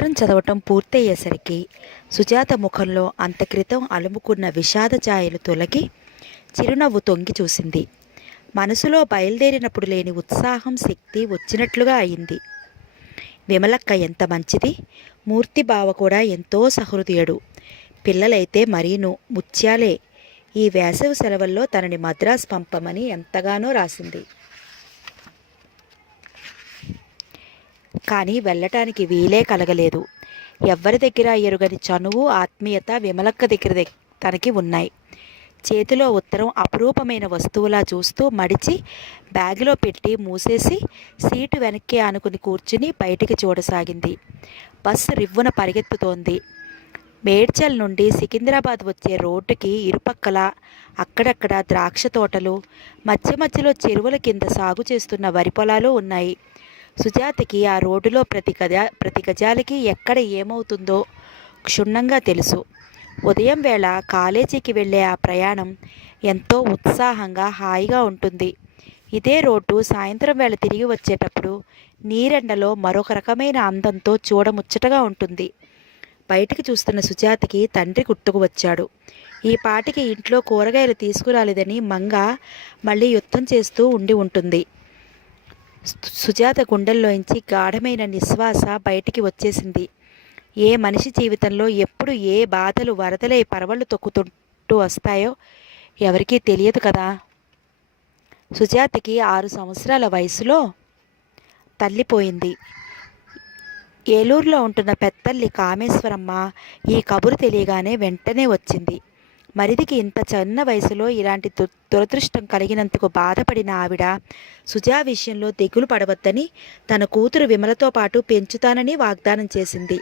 ఉత్తరం చదవటం పూర్తయ్యేసరికి సుజాత ముఖంలో అంతక్రితం అలుముకున్న విషాద ఛాయలు తొలగి చిరునవ్వు తొంగి చూసింది. మనసులో బయలుదేరినప్పుడు లేని ఉత్సాహం, శక్తి వచ్చినట్లుగా అయింది. విమలక్క ఎంత మంచిది, మూర్తి బావ కూడా ఎంతో సహృదయుడు, పిల్లలైతే మరీను ముత్యాలే. ఈ వేసవి సెలవుల్లో తనని మద్రాసు పంపమని ఎంతగానో రాసింది. కానీ వెళ్ళటానికి వీలే కలగలేదు. ఎవ్వరి దగ్గర ఎరుగని చనువు, ఆత్మీయత విమలక్క దగ్గర తనకి ఉన్నాయి. చేతిలో ఉత్తరం అపురూపమైన వస్తువులా చూస్తూ మడిచి బ్యాగులో పెట్టి మూసేసి సీటు వెనక్కి ఆనుకుని కూర్చుని బయటికి చూడసాగింది. బస్సు రివ్వున పరిగెత్తుతోంది. మేడ్చల్ నుండి సికింద్రాబాద్ వచ్చే రోడ్డుకి ఇరుపక్కల అక్కడక్కడ ద్రాక్ష తోటలు, మధ్య మధ్యలో చెరువుల కింద సాగు చేస్తున్న వరి పొలాలు ఉన్నాయి. సుజాతకి ఆ రోడ్డులో ప్రతి గజాలకి ఎక్కడ ఏమవుతుందో క్షుణ్ణంగా తెలుసు. ఉదయం వేళ కాలేజీకి వెళ్ళే ఆ ప్రయాణం ఎంతో ఉత్సాహంగా, హాయిగా ఉంటుంది. ఇదే రోడ్డు సాయంత్రం వేళ తిరిగి వచ్చేటప్పుడు నీరెండలో మరొక రకమైన అందంతో చూడముచ్చటగా ఉంటుంది. బయటికి చూస్తున్న సుజాతకి తండ్రి గుర్తుకు వచ్చాడు. ఈ పాటికి ఇంట్లో కూరగాయలు తీసుకురాలేదని మంగ మళ్ళీ యుద్ధం చేస్తూ ఉండి ఉంటుంది. సుజాత గుండెల్లోంచి గాఢమైన నిశ్వాస బయటికి వచ్చేసింది. ఏ మనిషి జీవితంలో ఎప్పుడు ఏ బాధలు వరదలై పరవళ్ళు తొక్కుతుంటూ వస్తాయో ఎవరికీ తెలియదు కదా. సుజాతకి 6 సంవత్సరాల వయసులో తల్లిపోయింది. ఏలూరులో ఉంటున్న పెద్దల్లి కామేశ్వరమ్మ ఈ కబురు తెలియగానే వెంటనే వచ్చింది. మరిదికి ఇంత చిన్న వయసులో ఇలాంటి దురదృష్టం కలిగినందుకు బాధపడిన ఆవిడ సుజా విషయంలో దిగులు పడవద్దని తన కూతురు విమలతో పాటు పెంచుతానని వాగ్దానం చేసింది.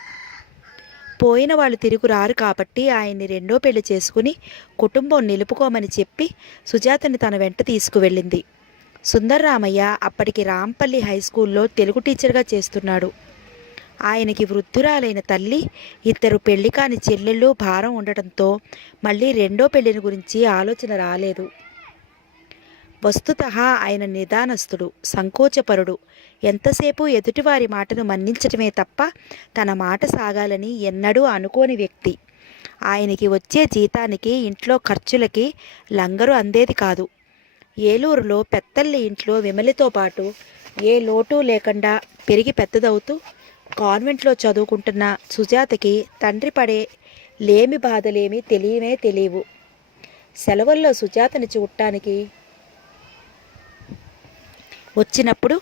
పోయిన వాళ్ళు తిరిగి రారు కాబట్టి ఆయన్ని రెండో పెళ్లి చేసుకుని కుటుంబం నిలుపుకోమని చెప్పి సుజాతని తన వెంట తీసుకువెళ్ళింది. సుందర్రామయ్య అప్పటికి రాంపల్లి హై స్కూల్లో తెలుగు టీచర్గా చేస్తున్నాడు. ఆయనకి వృద్ధురాలైన తల్లి, 2 పెళ్లి కాని చెల్లెళ్ళు భారం ఉండటంతో మళ్ళీ రెండో పెళ్లిని గురించి ఆలోచన రాలేదు. వస్తుతః ఆయన నిదానస్తుడు, సంకోచపరుడు, ఎంతసేపు ఎదుటివారి మాటను మన్నించటమే తప్ప తన మాట సాగాలని ఎన్నడూ అనుకోని వ్యక్తి. ఆయనకి వచ్చే జీతానికి ఇంట్లో ఖర్చులకి లంగరు అందేది కాదు. ఏలూరులో పెద్దల్లి ఇంట్లో విమలితో పాటు ఏ లోటు లేకుండా పెరిగి పెద్దదవుతూ కాన్వెంట్లో చదువుకుంటున్న సుజాతకి తండ్రి పడే లేమి బాధలేమి తెలియవు. సెలవుల్లో సుజాతని చూడటానికి వచ్చినప్పుడు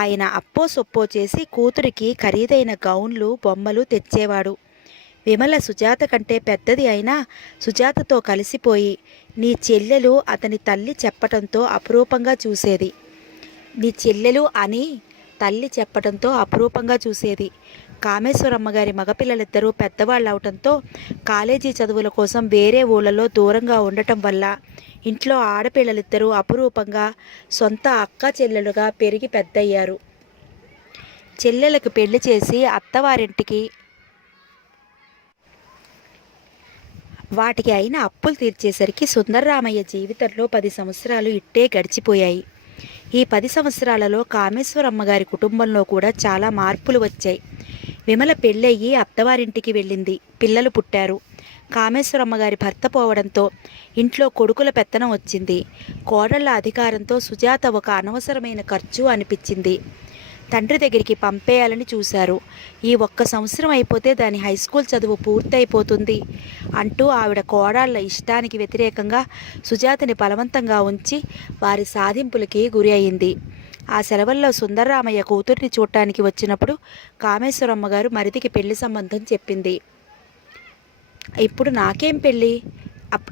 ఆయన అప్పో సొప్పో చేసి కూతురికి ఖరీదైన గౌన్లు, బొమ్మలు తెచ్చేవాడు. విమల సుజాత కంటే పెద్దది అయినా సుజాతతో కలిసిపోయి నీ చెల్లెలు అతని తల్లి చెప్పటంతో అపురూపంగా చూసేది. నీ చెల్లెలు అని తల్లి చెప్పడంతో అపురూపంగా చూసేది. కామేశ్వరమ్మ గారి మగపిల్లలిద్దరూ పెద్దవాళ్ళు అవటంతో కాలేజీ చదువుల కోసం వేరే ఊళ్ళలో దూరంగా ఉండటం వల్ల ఇంట్లో ఆడపిల్లలిద్దరూ అపురూపంగా సొంత అక్క చెల్లెలుగా పెరిగి పెద్దయ్యారు. చెల్లెలకు పెళ్లి చేసి అత్తవారింటికి వాటికి అయిన అప్పులు తీర్చేసరికి సుందర్రామయ్య జీవితంలో 10 సంవత్సరాలు ఇట్టే గడిచిపోయాయి. ఈ 10 సంవత్సరాలలో కామేశ్వరమ్మ గారి కుటుంబంలో కూడా చాలా మార్పులు వచ్చాయి. విమల పెళ్ళయ్యి అత్తవారింటికి వెళ్ళింది. పిల్లలు పుట్టారు. కామేశ్వరమ్మ గారి భర్త పోవడంతో ఇంట్లో కొడుకుల పెత్తనం వచ్చింది. కోడళ్ల అధికారంతో సుజాత ఒక అనవసరమైన ఖర్చు అనిపించింది. తండ్రి దగ్గరికి పంపేయాలని చూశారు. ఈ 1 సంవత్సరం అయిపోతే దాని హై స్కూల్ చదువు పూర్తయిపోతుంది అంటూ ఆవిడ కోడళ్ల ఇష్టానికి వ్యతిరేకంగా సుజాతని బలవంతంగా ఉంచి వారి సాధింపులకి గురి అయింది. ఆ సెలవుల్లో సుందర్రామయ్య కూతుర్ని చూడటానికి వచ్చినప్పుడు కామేశ్వరమ్మ గారు మరిదికి పెళ్లి సంబంధం చెప్పింది. ఇప్పుడు నాకేం పెళ్ళి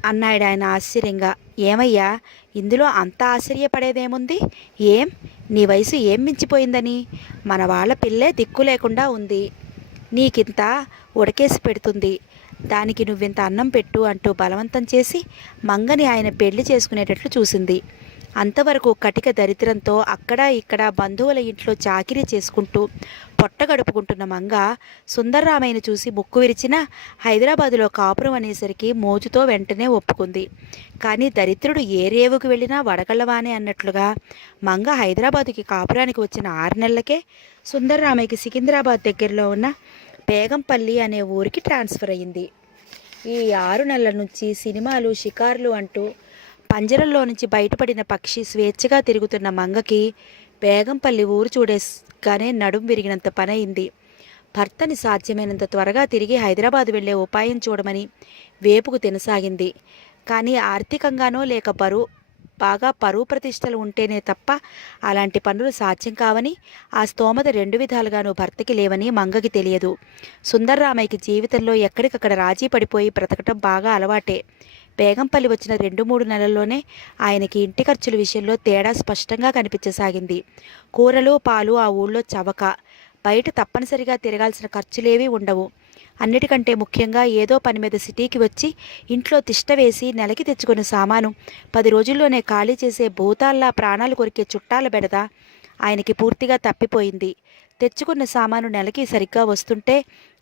అన్నాడు ఆయన ఆశ్చర్యంగా. ఏమయ్యా, ఇందులో అంత ఆశ్చర్యపడేదేముంది? ఏం నీ వయసు ఏం మించిపోయిందని? మన వాళ్ళ పిల్లే దిక్కు లేకుండా ఉంది, నీకింత ఉడకేసి పెడుతుంది, దానికి నువ్వింత అన్నం పెట్టు అంటూ బలవంతం చేసి మంగని ఆయన పెళ్లి చేసుకునేటట్లు చూసింది. అంతవరకు కటిక దరిద్రంతో అక్కడ ఇక్కడ బంధువుల ఇంట్లో చాకిరీ చేసుకుంటూ పొట్ట గడుపుకుంటున్న మంగ సుందర్రామయ్యను చూసి ముక్కు విరిచిన హైదరాబాదులో కాపురం అనేసరికి మోజుతో వెంటనే ఒప్పుకుంది. కానీ దరిద్రుడు ఏ రేవుకు వెళ్ళినా వడగళ్ళవానే అన్నట్లుగా మంగ హైదరాబాదుకి కాపురానికి వచ్చిన 6 నెలలకే సుందర్రామయ్యకి సికింద్రాబాద్ దగ్గరలో ఉన్న బేగంపల్లి అనే ఊరికి ట్రాన్స్ఫర్ అయ్యింది. ఈ 6 నెలల నుంచి సినిమాలు, షికార్లు అంటూ పంజరంలో నుంచి బయటపడిన పక్షి స్వేచ్ఛగా తిరుగుతున్న మంగకి బేగంపల్లి ఊరు చూడగానే నడుం విరిగినంత పనయింది. భర్తని సాధ్యమైనంత త్వరగా తిరిగి హైదరాబాద్ వెళ్లే ఉపాయం చూడమని వేపుకు తినసాగింది. కానీ ఆర్థికంగానో లేక బాగా పరువు ప్రతిష్టలు ఉంటేనే తప్ప అలాంటి పనులు సాధ్యం కావని, ఆ స్తోమత 2 విధాలుగానూ భర్తకి లేవని మంగకి తెలియదు. సుందర్రామయ్యకి జీవితంలో ఎక్కడికక్కడ రాజీ పడిపోయి బ్రతకటం బాగా అలవాటే. బేగంపల్లి వచ్చిన 2-3 నెలల్లోనే ఆయనకి ఇంటి ఖర్చుల విషయంలో తేడా స్పష్టంగా కనిపించసాగింది. కూరలు, పాలు ఆ ఊళ్ళో చవక. బయట తప్పనిసరిగా తిరగాల్సిన ఖర్చులేవీ ఉండవు. అన్నిటికంటే ముఖ్యంగా ఏదో పని మీద సిటీకి వచ్చి ఇంట్లో తిష్ట వేసి నెలకి తెచ్చుకున్న సామాను 10 రోజుల్లోనే ఖాళీ చేసే భూతాల్లా ప్రాణాలు కొరికే చుట్టాల బెడద ఆయనకి పూర్తిగా తప్పిపోయింది. తెచ్చుకున్న సామాను నెలకి సరిగ్గా వస్తుంటే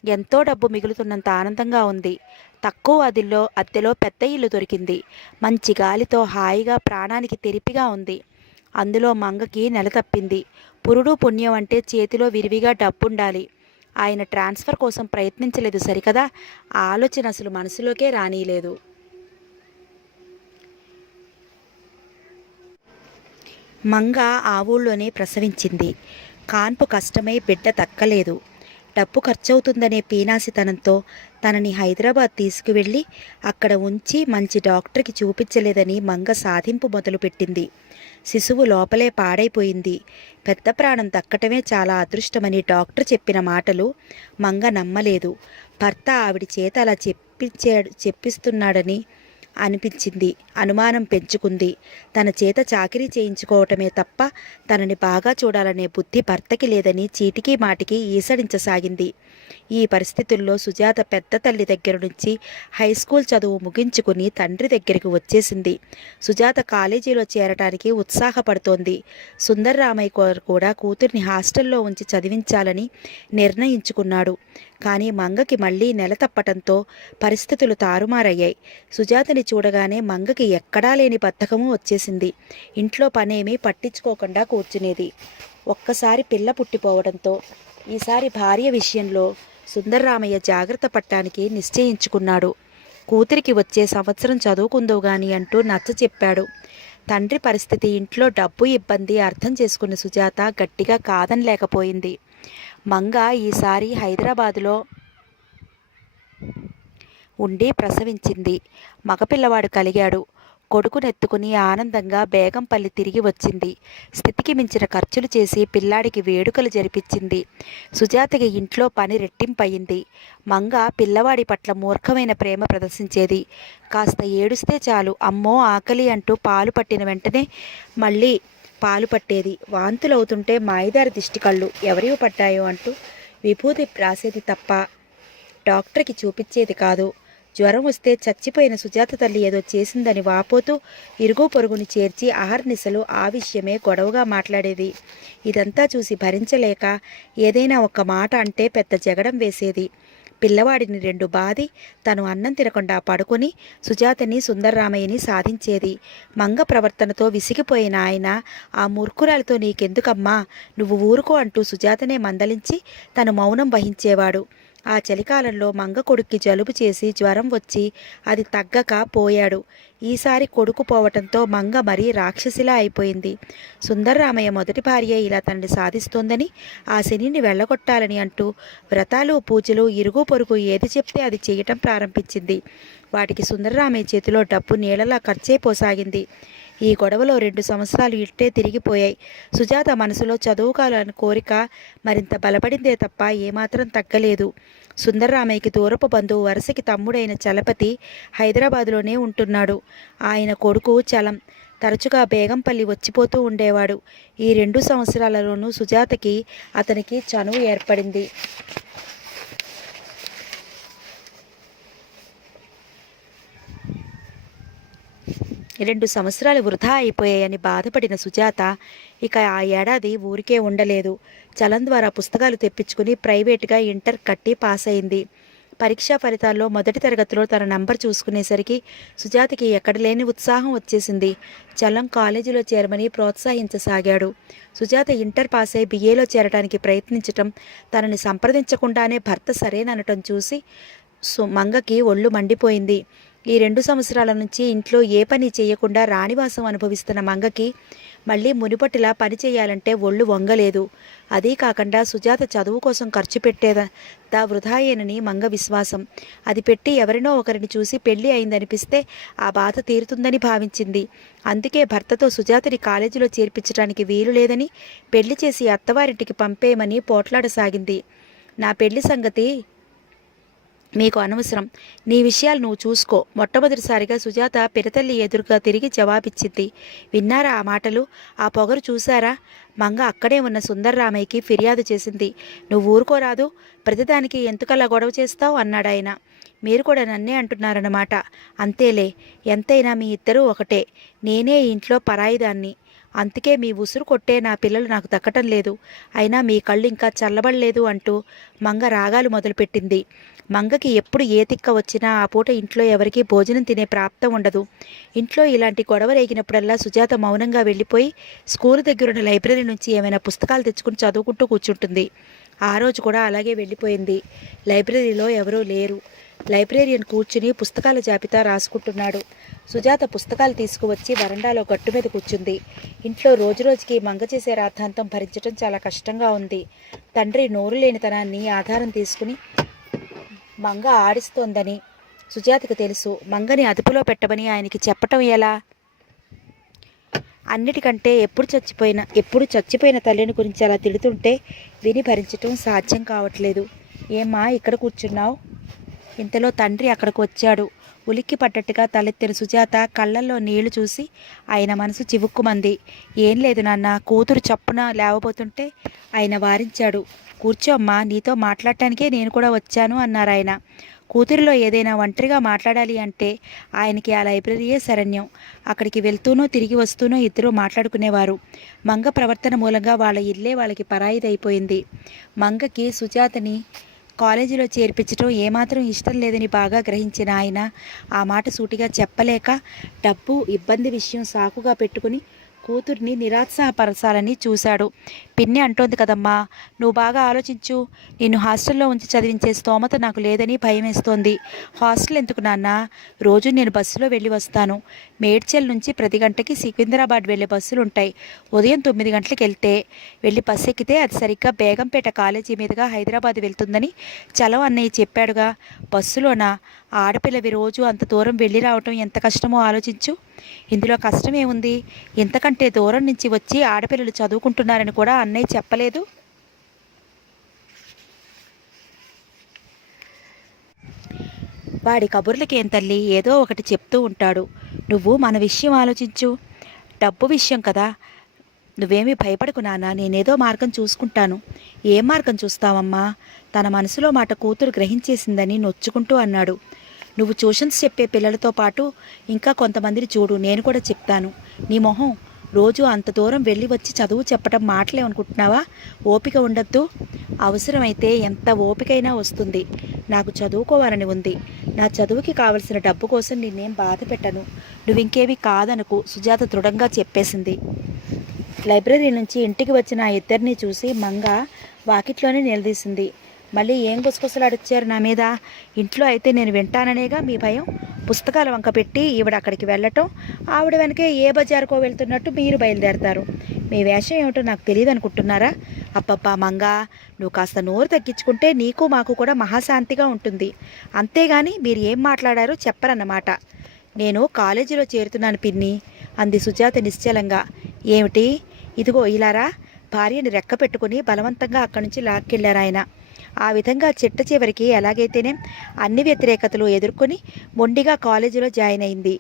ఎంతో డబ్బు మిగులుతున్నంత ఆనందంగా ఉంది. తక్కువ అద్దెలో పెద్ద ఇల్లు దొరికింది. మంచి గాలితో హాయిగా ప్రాణానికి తెరిపిగా ఉంది. అందులో మంగకి నెల తప్పింది. పురుడు పుణ్యం అంటే చేతిలో విరివిగా డబ్బుండాలి. ఆయన ట్రాన్స్ఫర్ కోసం ప్రయత్నించలేదు సరికదా, ఆ ఆలోచన అసలు మనసులోకే రానీలేదు. మంగ ఆ ఊళ్ళోనే ప్రసవించింది. కాన్పు కష్టమై బిడ్డ దక్కలేదు. డబ్బు ఖర్చవుతుందనే పీనాసితనంతో తనని హైదరాబాద్ తీసుకువెళ్ళి అక్కడ ఉంచి మంచి డాక్టర్కి చూపించలేదని మంగ సాధింపు మొదలుపెట్టింది. శిశువు లోపలే పాడైపోయింది. పెద్ద ప్రాణం దక్కటమే చాలా అదృష్టమని డాక్టర్ చెప్పిన మాటలు మంగ నమ్మలేదు. భర్త ఆవిడి చేత అలా చెప్పిస్తున్నాడని అనిపించింది. అనుమానం పెంచుకుంది. తన చేత చాకిరీ చేయించుకోవటమే తప్ప తనని బాగా చూడాలనే బుద్ధి భర్తకి లేదని చీటికి మాటికి ఈసడించసాగింది. ఈ పరిస్థితుల్లో సుజాత పెద్ద తల్లి దగ్గర నుంచి హై స్కూల్ చదువు ముగించుకుని తండ్రి దగ్గరికి వచ్చేసింది. సుజాత కాలేజీలో చేరటానికి ఉత్సాహపడుతోంది. సుందర్రామయ్య కూడా కూతుర్ని హాస్టల్లో ఉంచి చదివించాలని నిర్ణయించుకున్నాడు. కానీ మంగకి మళ్ళీ నెల తప్పటంతో పరిస్థితులు తారుమారయ్యాయి. సుజాతని చూడగానే మంగకి ఎక్కడా లేని బద్ధకము వచ్చేసింది. ఇంట్లో పనేమీ పట్టించుకోకుండా కూర్చునేది. ఒక్కసారి పిల్ల పుట్టిపోవడంతో ఈసారి భార్య విషయంలో సుందర్రామయ్య జాగ్రత్త పడటానికి నిశ్చయించుకున్నాడు. కూతురికి వచ్చే సంవత్సరం చదువుకుందో గాని అంటూ నచ్చ చెప్పాడు. తండ్రి పరిస్థితి, ఇంట్లో డబ్బు ఇబ్బంది అర్థం చేసుకున్న సుజాత గట్టిగా కాదనలేకపోయింది. మంగ ఈసారి హైదరాబాదులో ఉండి ప్రసవించింది. మగపిల్లవాడు కలిగాడు. కొడుకునెత్తుకుని ఆనందంగా బేగంపల్లి తిరిగి వచ్చింది. స్థితికి మించిన ఖర్చులు చేసి పిల్లాడికి వేడుకలు జరిపించింది. సుజాతకి ఇంట్లో పని రెట్టింపయింది. మంగ పిల్లవాడి పట్ల మూర్ఖమైన ప్రేమ ప్రదర్శించేది. కాస్త ఏడుస్తే చాలు అమ్మో ఆకలి అంటూ పాలు పట్టిన వెంటనే మళ్ళీ పాలు పట్టేది. వాంతులవుతుంటే మాయిదారి దిష్టి కళ్ళు ఎవరివి పట్టాయో అంటూ విభూతి రాసేది తప్ప డాక్టర్కి చూపించేది కాదు. జ్వరం వస్తే చచ్చిపోయిన సుజాత తల్లి ఏదో చేసిందని వాపోతూ ఇరుగు పొరుగుని చేర్చి అహర్నిశలు ఆ విషయమే గొడవగా మాట్లాడేది. ఇదంతా చూసి భరించలేక ఏదైనా ఒక్క మాట అంటే పెద్ద జగడం వేసేది. పిల్లవాడిని 2 బాది తను అన్నం తినకుండా పడుకొని సుజాతని సుందర్రామయ్యని సాధించేది. మంగ ప్రవర్తనతో విసిగిపోయిన ఆయన ఆ మూర్ఖురాలతో నీకెందుకమ్మా, నువ్వు ఊరుకో అంటూ సుజాతనే మందలించి తను మౌనం వహించేవాడు. ఆ చలికాలంలో మంగ కొడుక్కి జలుబు చేసి జ్వరం వచ్చి అది తగ్గక పోయాడు. ఈసారి కొడుకు పోవటంతో మంగ మరీ రాక్షసిలా అయిపోయింది. సుందర్రామయ్య మొదటి భార్య ఇలా తనని సాధిస్తోందని, ఆ శనిని వెళ్ళగొట్టాలని అంటూ వ్రతాలు, పూజలు, ఇరుగు పొరుగు ఏది చెప్తే అది చేయటం ప్రారంభించింది. వాటికి సుందర్రామయ్య చేతిలో డబ్బు నీళ్ళలా ఖర్చైపోసాగింది. ఈ గొడవలో 2 సంవత్సరాలు ఇట్టే తిరిగిపోయాయి. సుజాత మనసులో చదువుకోవాలని కోరిక మరింత బలపడిందే తప్ప ఏమాత్రం తగ్గలేదు. సుందర్రామయ్యకి దూరపు బంధువు వరుసకి తమ్ముడైన చలపతి హైదరాబాదులోనే ఉంటున్నాడు. ఆయన కొడుకు చలం తరచుగా బేగంపల్లి వచ్చిపోతూ ఉండేవాడు. ఈ 2 సంవత్సరాలలోనూ సుజాతకి అతనికి చనువు ఏర్పడింది. 2 సంవత్సరాలు వృధా అయిపోయాయని బాధపడిన సుజాత ఇక ఆ ఏడాది ఊరికే ఉండలేదు. చలం ద్వారా పుస్తకాలు తెప్పించుకుని ప్రైవేటుగా ఇంటర్ కట్టి పాస్ అయింది. పరీక్షా ఫలితాల్లో మొదటి తరగతిలో తన నంబర్ చూసుకునేసరికి సుజాతకి ఎక్కడ లేని ఉత్సాహం వచ్చేసింది. చలం కాలేజీలో చేరమని ప్రోత్సహించసాగాడు. సుజాత ఇంటర్ పాస్ అయి బిఏలో చేరడానికి ప్రయత్నించటం, తనని సంప్రదించకుండానే భర్త సరేననటం చూసి మంగకి ఒళ్ళు మండిపోయింది. ఈ 2 సంవత్సరాల నుంచి ఇంట్లో ఏ పని చేయకుండా రాణివాసం అనుభవిస్తున్న మంగకి మళ్ళీ మునుపటిలా పని చేయాలంటే ఒళ్ళు వంగలేదు. అదీ కాకుండా సుజాత చదువు కోసం ఖర్చు పెట్టేదా వృధాయేనని మంగ విశ్వాసం. అది పెట్టి ఎవరినో ఒకరిని చూసి పెళ్లి అయిందనిపిస్తే ఆ బాధ తీరుతుందని భావించింది. అందుకే భర్తతో సుజాతని కాలేజీలో చేర్పించడానికి వీలు లేదని పెళ్లి చేసి అత్తవారింటికి పంపేయమని పోట్లాడసాగింది. నా పెళ్లి సంగతి మీకు అనవసరం, నీ విషయాలు నువ్వు చూసుకో. మొట్టమొదటిసారిగా సుజాత పిరతల్లి ఎదురుగా తిరిగి జవాబిచ్చింది. విన్నారా ఆ మాటలు? ఆ పొగరు చూశారా? మంగ అక్కడే ఉన్న సుందర్రామయ్యకి ఫిర్యాదు చేసింది. నువ్వు ఊరుకోరాదు, ప్రతిదానికి ఎందుకలా గొడవ చేస్తావు అన్నాడాయన. మీరు కూడా నన్నే అంటున్నారన్నమాట. అంతేలే, ఎంతైనా మీ ఇద్దరూ ఒకటే. నేనే ఇంట్లో పరాయిదాన్ని. అందుకే మీ ఉసురు కొట్టే నా పిల్లలు నాకు దక్కటం లేదు. అయినా మీ కళ్ళు ఇంకా చల్లబడలేదు అంటూ మంగ రాగాలు మొదలుపెట్టింది. మంగకి ఎప్పుడు ఏ తిక్క వచ్చినా ఆ పూట ఇంట్లో ఎవరికీ భోజనం తినే ప్రాప్తం ఉండదు. ఇంట్లో ఇలాంటి గొడవ రేగినప్పుడల్లా సుజాత మౌనంగా వెళ్ళిపోయి స్కూలు దగ్గరున్న లైబ్రరీ నుంచి ఏమైనా పుస్తకాలు తెచ్చుకుని చదువుకుంటూ కూర్చుంటుంది. ఆ రోజు కూడా అలాగే వెళ్ళిపోయింది. లైబ్రరీలో ఎవరూ లేరు. లైబ్రేరియన్ కూర్చుని పుస్తకాల జాబితా రాసుకుంటున్నాడు. సుజాత పుస్తకాలు తీసుకువచ్చి వరండాలో గట్టు మీద కూర్చుంది. ఇంట్లో రోజురోజుకి మంగ చేసే రాద్ధాంతం భరించడం చాలా కష్టంగా ఉంది. తండ్రి నోరు లేనితనాన్ని ఆధారం తీసుకుని మంగ ఆడిస్తోందని సుజాతకు తెలుసు. మంగని అదుపులో పెట్టమని ఆయనకి చెప్పటం ఎలా? అన్నిటికంటే ఎప్పుడు చచ్చిపోయిన తల్లిని గురించి అలా తిడుతుంటే విని భరించటం సాధ్యం కావట్లేదు. ఏమ్మా ఇక్కడ కూర్చున్నావు? ఇంతలో తండ్రి అక్కడికి వచ్చాడు. ఉలిక్కి పడ్డట్టుగా తలెత్తిన సుజాత కళ్ళల్లో నీళ్లు చూసి ఆయన మనసు చివుక్కుమంది. ఏం లేదు నాన్న, కూతురు చప్పున లేవబోతుంటే ఆయన వారించాడు. కూర్చో అమ్మా, నీతో మాట్లాడటానికే నేను కూడా వచ్చాను అన్నారాయన. కూతురిలో ఏదైనా ఒంటరిగా మాట్లాడాలి అంటే ఆయనకి ఆ లైబ్రరీయే శరణ్యం. అక్కడికి వెళ్తూనూ తిరిగి వస్తూనూ ఇద్దరూ మాట్లాడుకునేవారు. మంగ ప్రవర్తన మూలంగా వాళ్ళ ఇల్లే వాళ్ళకి పరాయిదైపోయింది. మంగకి సుజాతని కాలేజీలో చేర్పించడం ఏమాత్రం ఇష్టం లేదని బాగా గ్రహించిన ఆయన ఆ మాట సూటిగా చెప్పలేక డబ్బు ఇబ్బంది విషయం సాకుగా పెట్టుకుని కూతుర్ని నిరుత్సాహపరచాలని చూశాడు. పిన్ని అంటోంది కదమ్మా, నువ్వు బాగా ఆలోచించు. నిన్ను హాస్టల్లో ఉంచి చదివించే స్తోమత నాకు లేదని భయమేస్తోంది. హాస్టల్ ఎందుకు నాన్న? రోజు నేను బస్సులో వెళ్ళి వస్తాను. మేడ్చల్ నుంచి ప్రతి గంటకి సికింద్రాబాద్ వెళ్ళే బస్సులు ఉంటాయి. ఉదయం 9 గంటలకు వెళ్ళి బస్సు ఎక్కితే అది సరిగ్గా బేగంపేట కాలేజీ మీదుగా హైదరాబాద్ వెళ్తుందని చలం అన్నయ్య చెప్పాడుగా. బస్సులోనా? ఆడపిల్లవి రోజు అంత దూరం వెళ్ళి రావటం ఎంత కష్టమో ఆలోచించు. ఇందులో కష్టమేముంది? ఇంతకంటే దూరం నుంచి వచ్చి ఆడపిల్లలు చదువుకుంటున్నారని కూడా అన్నయ్య చెప్పలేదు. వాడి కబుర్లకేం తల్లి, ఏదో ఒకటి చెప్తూ ఉంటాడు. నువ్వు మన విషయం ఆలోచించు. డబ్బు విషయం కదా. నువ్వేమీ భయపడకు నాన్న, నేనేదో మార్గం చూసుకుంటాను. ఏం మార్గం చూస్తావమ్మా? తన మనసులో మాట కూతురు గ్రహించేసిందని నొచ్చుకుంటూ అన్నాడు. నువ్వు ట్యూషన్స్ చెప్పే పిల్లలతో పాటు ఇంకా కొంతమందిని చూడు, నేను కూడా చెప్తాను. నీ మొహం, రోజు అంత దూరం వెళ్ళి వచ్చి చదువు చెప్పటం మాటలేమనుకుంటున్నావా? ఓపిక ఉండద్దు. అవసరమైతే ఎంత ఓపికైనా వస్తుంది. నాకు చదువుకోవాలని ఉంది. నా చదువుకి కావలసిన డబ్బు కోసం నిన్నేం బాధ పెట్టను. నువ్వింకేవి కాదనుకు, సుజాత దృఢంగా చెప్పేసింది. లైబ్రరీ నుంచి ఇంటికి వచ్చిన ఆ ఇద్దరిని చూసి మంగ వాకిట్లోనే నిలదీసింది. మళ్ళీ ఏం గుసగుసలాడొచ్చారు నా మీద? ఇంట్లో అయితే నేను వింటాననేగా మీ భయం. పుస్తకాల వంక పెట్టి ఈవిడ అక్కడికి వెళ్ళటం, ఆవిడ వెనకే ఏ బజారుకో వెళ్తున్నట్టు మీరు బయలుదేరతారు. మీ వేషం ఏమిటో నాకు తెలియదు అనుకుంటున్నారా? అబ్బబ్బా మంగ, నువ్వు కాస్త నోరు తగ్గించుకుంటే నీకు మాకు కూడా మహాశాంతిగా ఉంటుంది. అంతేగాని మీరు ఏం మాట్లాడారో చెప్పరన్నమాట. నేను కాలేజీలో చేరుతున్నాను పిన్ని అంది సుజాత నిశ్చలంగా. ఏమిటి? ఇదిగో ఇలారా. భార్యని రెక్క పెట్టుకుని బలవంతంగా అక్కడి నుంచి లాక్కెళ్లారాయన. ఆ విధంగా చిట్ట చివరికి ఎలాగైతేనే అన్ని వ్యతిరేకతలు ఎదుర్కొని మొండిగా కాలేజీలో జాయిన్ అయింది.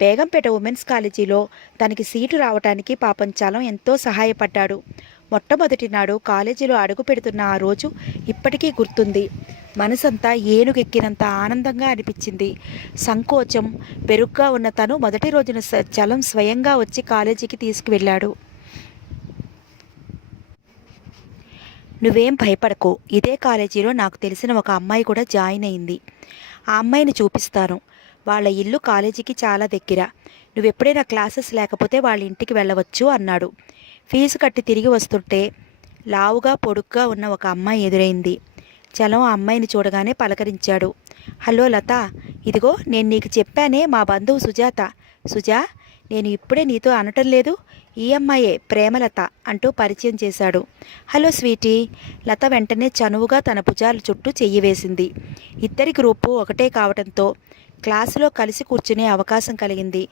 బేగంపేట ఉమెన్స్ కాలేజీలో తనకి సీటు రావటానికి పాపం చలం ఎంతో సహాయపడ్డాడు. మొట్టమొదటి నాడు కాలేజీలో అడుగు పెడుతున్న ఆ రోజు ఇప్పటికీ గుర్తుంది. మనసంతా ఏనుగెక్కినంత ఆనందంగా అనిపించింది. సంకోచం పెరుగ్గా ఉన్న తను మొదటి రోజున చలం స్వయంగా వచ్చి కాలేజీకి తీసుకువెళ్ళాడు. నువ్వేం భయపడకు, ఇదే కాలేజీలో నాకు తెలిసిన ఒక అమ్మాయి కూడా జాయిన్ అయింది. ఆ అమ్మాయిని చూపిస్తాను. వాళ్ళ ఇల్లు కాలేజీకి చాలా దగ్గర. నువ్వెప్పుడైనా క్లాసెస్ లేకపోతే వాళ్ళ ఇంటికి వెళ్ళవచ్చు అన్నాడు. ఫీజు కట్టి తిరిగి వస్తుంటే లావుగా పొడుగ్గా ఉన్న ఒక అమ్మాయి ఎదురైంది. చలం ఆ అమ్మాయిని చూడగానే పలకరించాడు. హలో లత, ఇదిగో నేను నీకు చెప్పానే, మా బంధువు సుజాత. సుజా, నేను ఇప్పుడే నీతో అనటం లేదు, ఈ అమ్మాయే ప్రేమలత అంటూ పరిచయం చేశాడు. Hello Sweety. లత వెంటనే చనువుగా తన భుజాల చుట్టూ చెయ్యి వేసింది. ఇద్దరి గ్రూపు ఒకటే కావడంతో క్లాసులో కలిసి కూర్చునే అవకాశం కలిగింది.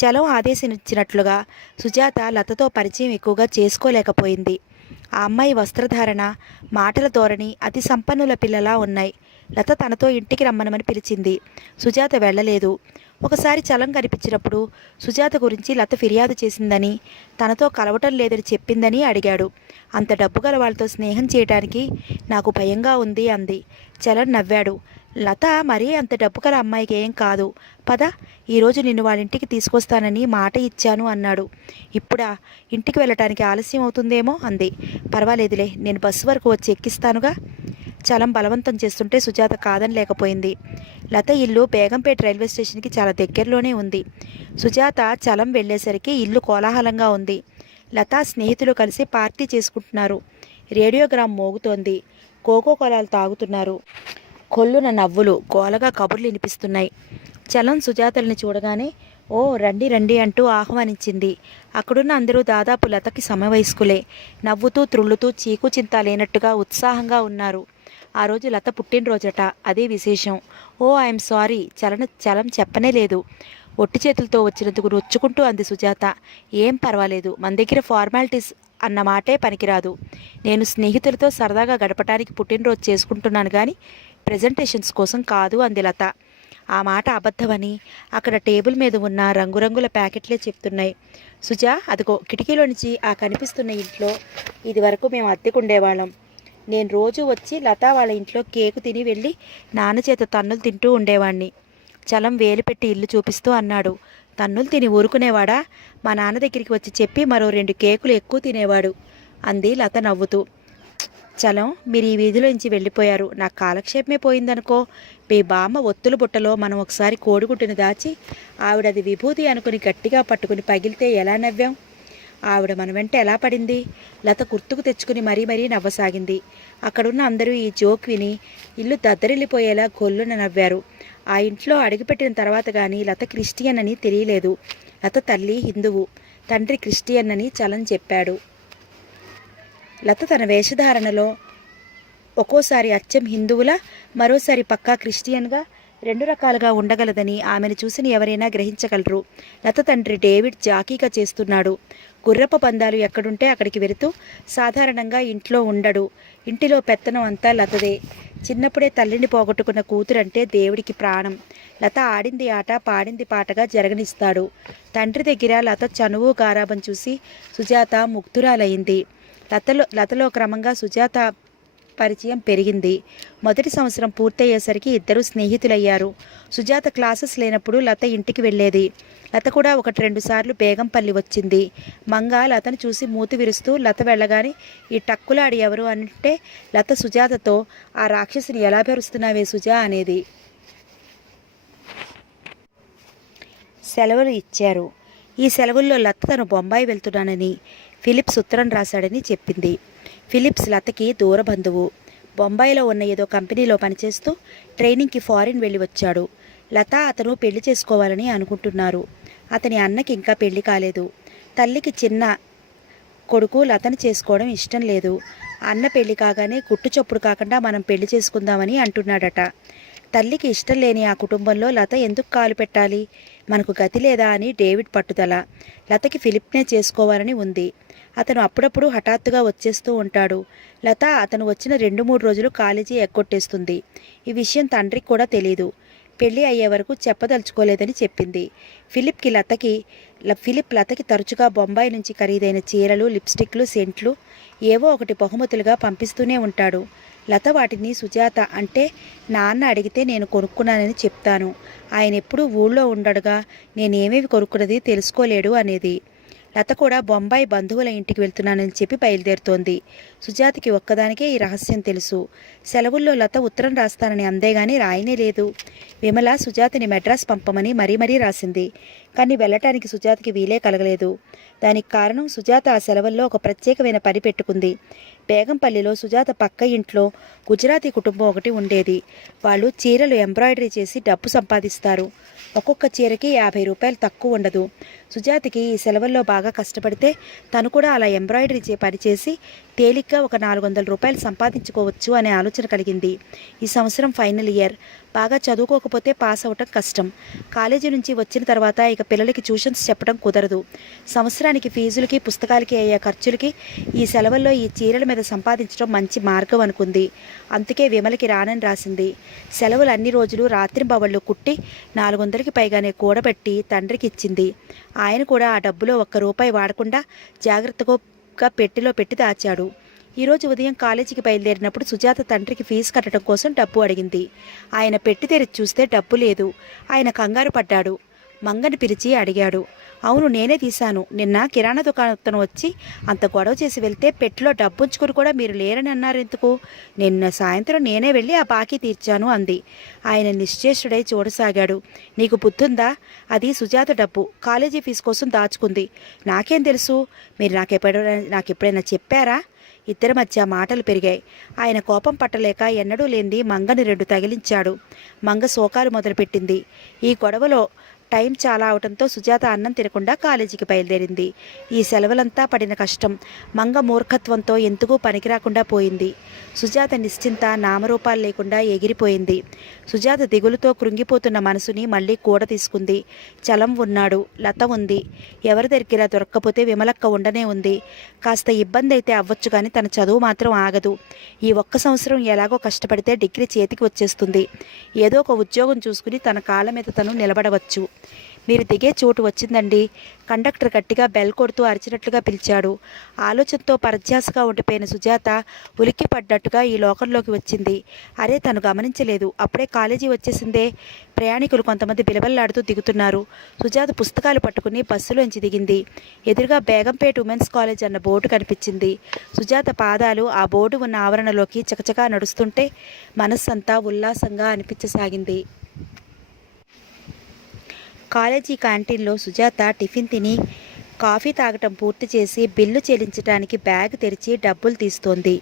చలం ఆదేశించినట్లుగా సుజాత లతతో పరిచయం ఎక్కువగా చేసుకోలేకపోయింది. ఆ అమ్మాయి వస్త్రధారణ, మాటల ధోరణి అతి సంపన్నుల పిల్లలా ఉన్నాయి. లత తనతో ఇంటికి రమ్మనమని పిలిచింది. సుజాత వెళ్ళలేదు. ఒకసారి చలం కనిపించినప్పుడు సుజాత గురించి లత ఫిర్యాదు చేసిందని, తనతో కలవటం లేదని చెప్పిందని అడిగాడు. అంత డబ్బు గల వాళ్ళతో స్నేహం చేయడానికి నాకు భయంగా ఉంది అంది. చలం నవ్వాడు. లత మరీ అంత డబ్బు గల అమ్మాయికి ఏం కాదు. పద, ఈరోజు నిన్ను వాళ్ళ ఇంటికి తీసుకొస్తానని మాట ఇచ్చాను అన్నాడు. ఇప్పుడా? ఇంటికి వెళ్ళటానికి ఆలస్యం అవుతుందేమో అంది. పర్వాలేదులే, నేను బస్సు వరకు వచ్చి ఎక్కిస్తానుగా. చలం బలవంతం చేస్తుంటే సుజాత కాదని లేకపోయింది. లత ఇల్లు బేగంపేట రైల్వే స్టేషన్కి చాలా దగ్గరలోనే ఉంది. సుజాత చలం వెళ్ళేసరికి ఇల్లు కోలాహలంగా ఉంది. లత స్నేహితులు కలిసి పార్టీ చేసుకుంటున్నారు. రేడియోగ్రామ్ మోగుతోంది. కోకో కోలాలు తాగుతున్నారు. కొల్లున నవ్వులు, గోలగా కబుర్లు వినిపిస్తున్నాయి. చలం సుజాతల్ని చూడగానే ఓ రండి రండి అంటూ ఆహ్వానించింది. అక్కడున్న అందరూ దాదాపు లతకి సమవయస్కులే. నవ్వుతూ త్రుళ్ళుతూ చీకు చింత లేనట్టుగా ఉత్సాహంగా ఉన్నారు. ఆ రోజు లత పుట్టినరోజట, అదే విశేషం. ఓ ఐఎమ్ సారీ, చలం చెప్పనే లేదు. ఒట్టి చేతులతో వచ్చినందుకు నొచ్చుకుంటూ అంది సుజాత. ఏం పర్వాలేదు, మన దగ్గర ఫార్మాలిటీస్ అన్న మాటే పనికిరాదు. నేను స్నేహితులతో సరదాగా గడపటానికి పుట్టినరోజు చేసుకుంటున్నాను కానీ ప్రెజెంటేషన్స్ కోసం కాదు అంది లత. ఆ మాట అబద్ధమని అక్కడ టేబుల్ మీద ఉన్న రంగురంగుల ప్యాకెట్లే చెప్తున్నాయి. సుజా, అదిగో కిటికీలో నుంచి ఆ కనిపిస్తున్న ఇంట్లో ఇది వరకు మేము అద్దెకుండేవాళ్ళం. నేను రోజు వచ్చి లత వాళ్ళ ఇంట్లో కేకు తిని వెళ్ళి నాన్న చేత తన్నులు తింటూ ఉండేవాణ్ణి. చలం వేలు పెట్టి ఇల్లు చూపిస్తూ అన్నాడు. తన్నులు తిని ఊరుకునేవాడా? మా నాన్న దగ్గరికి వచ్చి చెప్పి మరో 2 కేకులు ఎక్కువ తినేవాడు అంది లత నవ్వుతూ. చలం, మీరు ఈ వీధిలోంచి వెళ్ళిపోయారు, నాకు కాలక్షేపమే పోయిందనుకో. మీ బామ్మ ఒత్తుల బుట్టలో మనం ఒకసారి కోడిగుడ్డును దాచి ఆవిడది విభూతి అనుకుని గట్టిగా పట్టుకుని పగిలితే ఎలా నవ్వాం? ఆవిడ మన వెంట ఎలా పడింది? లత గుర్తుకు తెచ్చుకుని మరీ మరీ నవ్వసాగింది. అక్కడున్న అందరూ ఈ జోక్ విని ఇల్లు దద్దరిల్లిపోయేలా గొల్లున నవ్వారు. ఆ ఇంట్లో అడుగుపెట్టిన తర్వాత కానీ లత క్రిస్టియన్ అని తెలియలేదు. లత తల్లి హిందువు, తండ్రి క్రిస్టియన్ అని చలం చెప్పాడు. లత తన వేషధారణలో ఒక్కోసారి అచ్చం హిందువులా, మరోసారి పక్కా క్రిస్టియన్గా 2 రకాలుగా ఉండగలదని ఆమెను చూసిన ఎవరైనా గ్రహించగలరు. లత తండ్రి డేవిడ్ జాకీగా చేస్తున్నాడు. గుర్రపు పందాలు ఎక్కడుంటే అక్కడికి వెళుతూ సాధారణంగా ఇంట్లో ఉండడు. ఇంటిలో పెత్తనం అంతా లతదే. చిన్నప్పుడే తల్లిని పోగొట్టుకున్న కూతురంటే దేవుడికి ప్రాణం. లత ఆడింది ఆట, పాడింది పాటగా జరగనిస్తాడు. తండ్రి దగ్గర లత చనువు గారాబం చూసి సుజాత ముగ్ధురాలయ్యింది. లతలో క్రమంగా సుజాత పరిచయం పెరిగింది. మొదటి సంవత్సరం పూర్తయ్యేసరికి ఇద్దరు స్నేహితులయ్యారు. సుజాత క్లాసెస్ లేనప్పుడు లత ఇంటికి వెళ్ళేది. లత కూడా 1-2 సార్లు బేగంపల్లి వచ్చింది. మంగ లతను చూసి మూతి విరుస్తూ లత వెళ్ళగానే ఈ టక్కులాడి ఎవరు అంటే లత సుజాతతో, ఆ రాక్షసిని ఎలా పెరుస్తున్నావే సుజా అనేది. సెలవులు ఇచ్చారు. ఈ సెలవుల్లో లత తను బొంబాయి వెళ్తున్నానని ఫిలిప్స్ ఉత్తరం రాశాడని చెప్పింది. ఫిలిప్స్ లతకి దూర బంధువు. బొంబాయిలో ఉన్న ఏదో కంపెనీలో పనిచేస్తూ ట్రైనింగ్కి ఫారిన్ వెళ్ళి వచ్చాడు. లత అతను పెళ్లి చేసుకోవాలని అనుకుంటున్నారు. అతని అన్నకి ఇంకా పెళ్లి కాలేదు. తల్లికి చిన్న కొడుకు లతను చేసుకోవడం ఇష్టం లేదు. అన్న పెళ్లి కాగానే గుట్టు చప్పుడు కాకుండా మనం పెళ్లి చేసుకుందామని అంటున్నాడట. తల్లికి ఇష్టం లేని ఆ కుటుంబంలో లత ఎందుకు కాలు పెట్టాలి? మనకు గతి లేదా అని డేవిడ్ పట్టుదల. లతకి ఫిలిప్నే చేసుకోవాలని ఉంది. అతను అప్పుడప్పుడు హఠాత్తుగా వచ్చేస్తూ ఉంటాడు. లత అతను వచ్చిన 2-3 రోజులు కాలేజీ ఎగ్గొట్టేస్తుంది. ఈ విషయం తండ్రికి కూడా తెలీదు. పెళ్ళి అయ్యే వరకు చెప్పదలుచుకోలేదని చెప్పింది. ఫిలిప్ లతకి తరచుగా బొంబాయి నుంచి ఖరీదైన చీరలు, లిప్స్టిక్లు, సెంట్లు ఏవో ఒకటి బహుమతులుగా పంపిస్తూనే ఉంటాడు. లత వాటిని సుజాత అంటే నాన్న అడిగితే నేను కొనుక్కున్నానని చెప్తాను. ఆయన ఎప్పుడూ ఊళ్ళో ఉండడుగా, నేనేమేవి కొనుక్కున్నది తెలుసుకోలేడు అనేది. లత కూడా బొంబాయి బంధువుల ఇంటికి వెళ్తున్నానని చెప్పి బయలుదేరుతోంది. సుజాతకి ఒక్కదానికే ఈ రహస్యం తెలుసు. సెలవుల్లో లత ఉత్తరం రాస్తానని అందేగాని రాయనే లేదు. విమల సుజాతని మెడ్రాస్ పంపమని మరీ రాసింది. కానీ వెళ్ళటానికి సుజాతకి వీలే కలగలేదు. దానికి కారణం సుజాత ఆ సెలవుల్లో ఒక ప్రత్యేకమైన పని పెట్టుకుంది. బేగంపల్లిలో సుజాత పక్క ఇంట్లో గుజరాతీ కుటుంబం ఒకటి ఉండేది. వాళ్ళు చీరలు ఎంబ్రాయిడరీ చేసి డబ్బు సంపాదిస్తారు. ఒక్కొక్క చీరకి 50 రూపాయలు తక్కువ ఉండదు. సుజాతకి ఈ సెలవుల్లో బాగా కష్టపడితే తను కూడా అలా ఎంబ్రాయిడరీ పని చేసి తేలిగ్గా ఒక 400 రూపాయలు సంపాదించుకోవచ్చు అనే ఆలోచన కలిగింది. ఈ సంవత్సరం ఫైనల్ ఇయర్. బాగా చదువుకోకపోతే పాస్ అవటం కష్టం. కాలేజీ నుంచి వచ్చిన తర్వాత ఇక పిల్లలకి ట్యూషన్స్ చెప్పడం కుదరదు. సంవత్సరానికి ఫీజులకి పుస్తకాలకి అయ్యే ఖర్చులకి ఈ సెలవుల్లో ఈ చీరల మీద సంపాదించడం మంచి మార్గం అనుకుంది. అందుకే విమలకి రానని రాసింది. సెలవులు అన్ని రోజులు రాత్రింబవళ్ళు కుట్టి 400కి పైగానే కూడబెట్టి తండ్రికి ఇచ్చింది. ఆయన కూడా ఆ డబ్బులో ఒక్క రూపాయి వాడకుండా జాగ్రత్తగా పెట్టెలో పెట్టి దాచాడు. ఈరోజు ఉదయం కాలేజీకి బయలుదేరినప్పుడు సుజాత తండ్రికి ఫీజు కట్టడం కోసం డబ్బు అడిగింది. ఆయన పెట్టి తెరిచి చూస్తే డబ్బు లేదు. ఆయన కంగారు పడ్డాడు. మంగని పిలిచి అడిగాడు. అవును, నేనే తీశాను. నిన్న కిరాణా దుకాణం వచ్చి అంత గొడవ చేసి వెళ్తే పెట్టెలో డబ్బు ఉంచుకుని కూడా మీరు లేరని అన్నారు ఎందుకు? నిన్న సాయంత్రం నేనే వెళ్ళి ఆ బాకీ తీర్చాను అంది. ఆయన నిశ్చేష్టుడై చూడసాగాడు. నీకు బుద్ధుందా? అది సుజాత డబ్బు. కాలేజీ ఫీజు కోసం దాచుకుంది. నాకేం తెలుసు? మీరు నాకెప్పుడైనా చెప్పారా? ఇద్దరి మధ్య మాటలు పెరిగాయి. ఆయన కోపం పట్టలేక ఎన్నడూ లేనిది మంగని 2 తగిలించాడు. మంగ శోకాలు మొదలుపెట్టింది. ఈ గొడవలో టైం చాలా అవటంతో సుజాత అన్నం తినకుండా కాలేజీకి బయలుదేరింది. ఈ సెలవులంతా పడిన కష్టం మంగ మూర్ఖత్వంతో ఎందుకు పనికిరాకుండా పోయింది. సుజాత నిశ్చింత నామరూపాలు లేకుండా ఎగిరిపోయింది. సుజాత దిగులుతో కృంగిపోతున్న మనసుని మళ్ళీ కూడ తీసుకుంది. చలం ఉన్నాడు, లత ఉంది. ఎవరి దగ్గర దొరక్కపోతే విమలక్క ఉండనే ఉంది. కాస్త ఇబ్బంది అయితే అవ్వచ్చు కానీ తన చదువు మాత్రం ఆగదు. ఈ ఒక్క సంవత్సరం ఎలాగో కష్టపడితే డిగ్రీ చేతికి వచ్చేస్తుంది. ఏదో ఒక ఉద్యోగం చూసుకుని తన కాళ్ళ మీద తను నిలబడవచ్చు. మీరు దిగే చోటు వచ్చిందండి. కండక్టర్ గట్టిగా బెల్ కొడుతూ అరిచినట్లుగా పిలిచాడు. ఆలోచనతో పరధ్యాసగా ఉండిపోయిన సుజాత ఉలిక్కి పడ్డట్టుగా ఈ లోకంలోకి వచ్చింది. అరే, తను గమనించలేదు. అప్పుడే కాలేజీ వచ్చేసిందే. ప్రయాణికులు కొంతమంది బిలబల్లాడుతూ దిగుతున్నారు. సుజాత పుస్తకాలు పట్టుకుని బస్సులోంచి దిగింది. ఎదురుగా బేగంపేట్ ఉమెన్స్ కాలేజ్ అన్న బోర్డు కనిపించింది. సుజాత పాదాలు ఆ బోర్డు ఉన్న ఆవరణలోకి చకచకా నడుస్తుంటే మనస్సంతా ఉల్లాసంగా అనిపించసాగింది. కాలేజీ క్యాంటీన్లో సుజాత టిఫిన్ తిని కాఫీ తాగటం పూర్తి చేసి బిల్లు చెల్లించడానికి బ్యాగ్ తెరిచి డబ్బులు తీస్తోంది.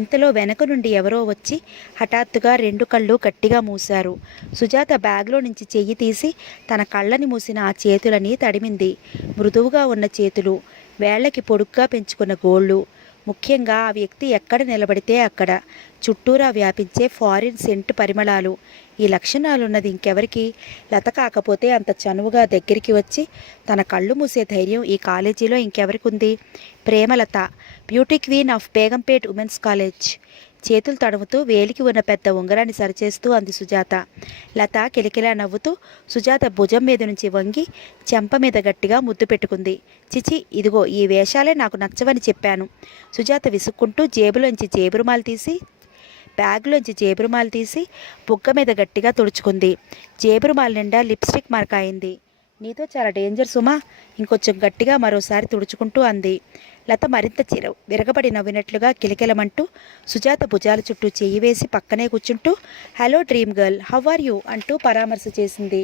ఇంతలో వెనక నుండి ఎవరో వచ్చి హఠాత్తుగా 2 కళ్ళు గట్టిగా మూశారు. సుజాత బ్యాగ్లో నుంచి చెయ్యి తీసి తన కళ్ళని మూసిన ఆ చేతులని తడిమింది. మృదువుగా ఉన్న చేతులు, వేళ్లకి పొడుగ్గా పెంచుకున్న గోళ్ళు. ముఖ్యంగా ఆ వ్యక్తి ఎక్కడ నిలబడితే అక్కడ చుట్టూరా వ్యాపించే ఫారిన్ సెంట్ పరిమళాలు. ఈ లక్షణాలున్నది ఇంకెవరికి? లత కాకపోతే అంత చనువుగా దగ్గరికి వచ్చి తన కళ్ళు మూసే ధైర్యం ఈ కాలేజీలో ఇంకెవరికి ఉంది? Premalatha, beauty queen of Begumpet women's college. చేతులు తడుముతూ వేలికి ఉన్న పెద్ద ఉంగరాన్ని సరిచేస్తూ అంది సుజాత. లత కిలకిలా నవ్వుతూ సుజాత భుజం మీద నుంచి వంగి చెంప మీద గట్టిగా ముద్దు పెట్టుకుంది. చిచి, ఇదిగో ఈ వేషాలే నాకు నచ్చవని చెప్పాను. సుజాత విసుక్కుంటూ బ్యాగ్లోంచి జేబురుమాలు తీసి బుగ్గ మీద గట్టిగా తుడుచుకుంది. జేబురుమాల నిండా లిప్స్టిక్ మార్క్ అయింది. నీతో చాలా డేంజర్ సుమా. ఇంకొంచెం గట్టిగా మరోసారి తుడుచుకుంటూ అంది. లత మరింత విరగబడి నవ్వినట్లుగా కిలకిలమంటూ సుజాత భుజాల చుట్టూ చెయ్యి వేసి పక్కనే కూర్చుంటూ hello dream girl, how are you అంటూ పరామర్శ చేసింది.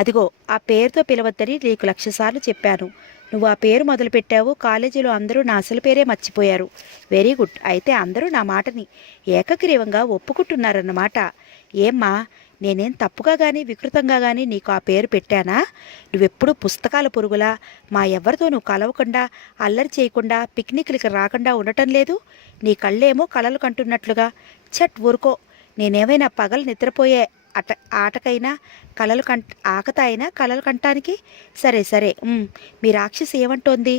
అదిగో ఆ పేరుతో పిలవద్దని నీకు 1,00,000 సార్లు చెప్పాను. నువ్వు ఆ పేరు మొదలుపెట్టావు. కాలేజీలో అందరూ నా అసలు పేరే మర్చిపోయారు. Very good. అయితే అందరూ నా మాటని ఏకగ్రీవంగా ఒప్పుకుంటున్నారన్నమాట. ఏమ్మా, నేనేం తప్పుగా కానీ వికృతంగా కానీ నీకు ఆ పేరు పెట్టానా? నువ్వెప్పుడు పుస్తకాల పురుగులా మా ఎవరితో నువ్వు కలవకుండా, అల్లరి చేయకుండా, పిక్నిక్లకి రాకుండా ఉండటం లేదు. నీ కళ్ళేమో కలలు కంటున్నట్లుగా. చట్ ఊరుకో. నేనేమైనా పగలు నిద్రపోయే ఆటకైనా ఆకతాయినా కలలు కంటానికి? సరే మీ రాక్షసి ఏమంటోంది?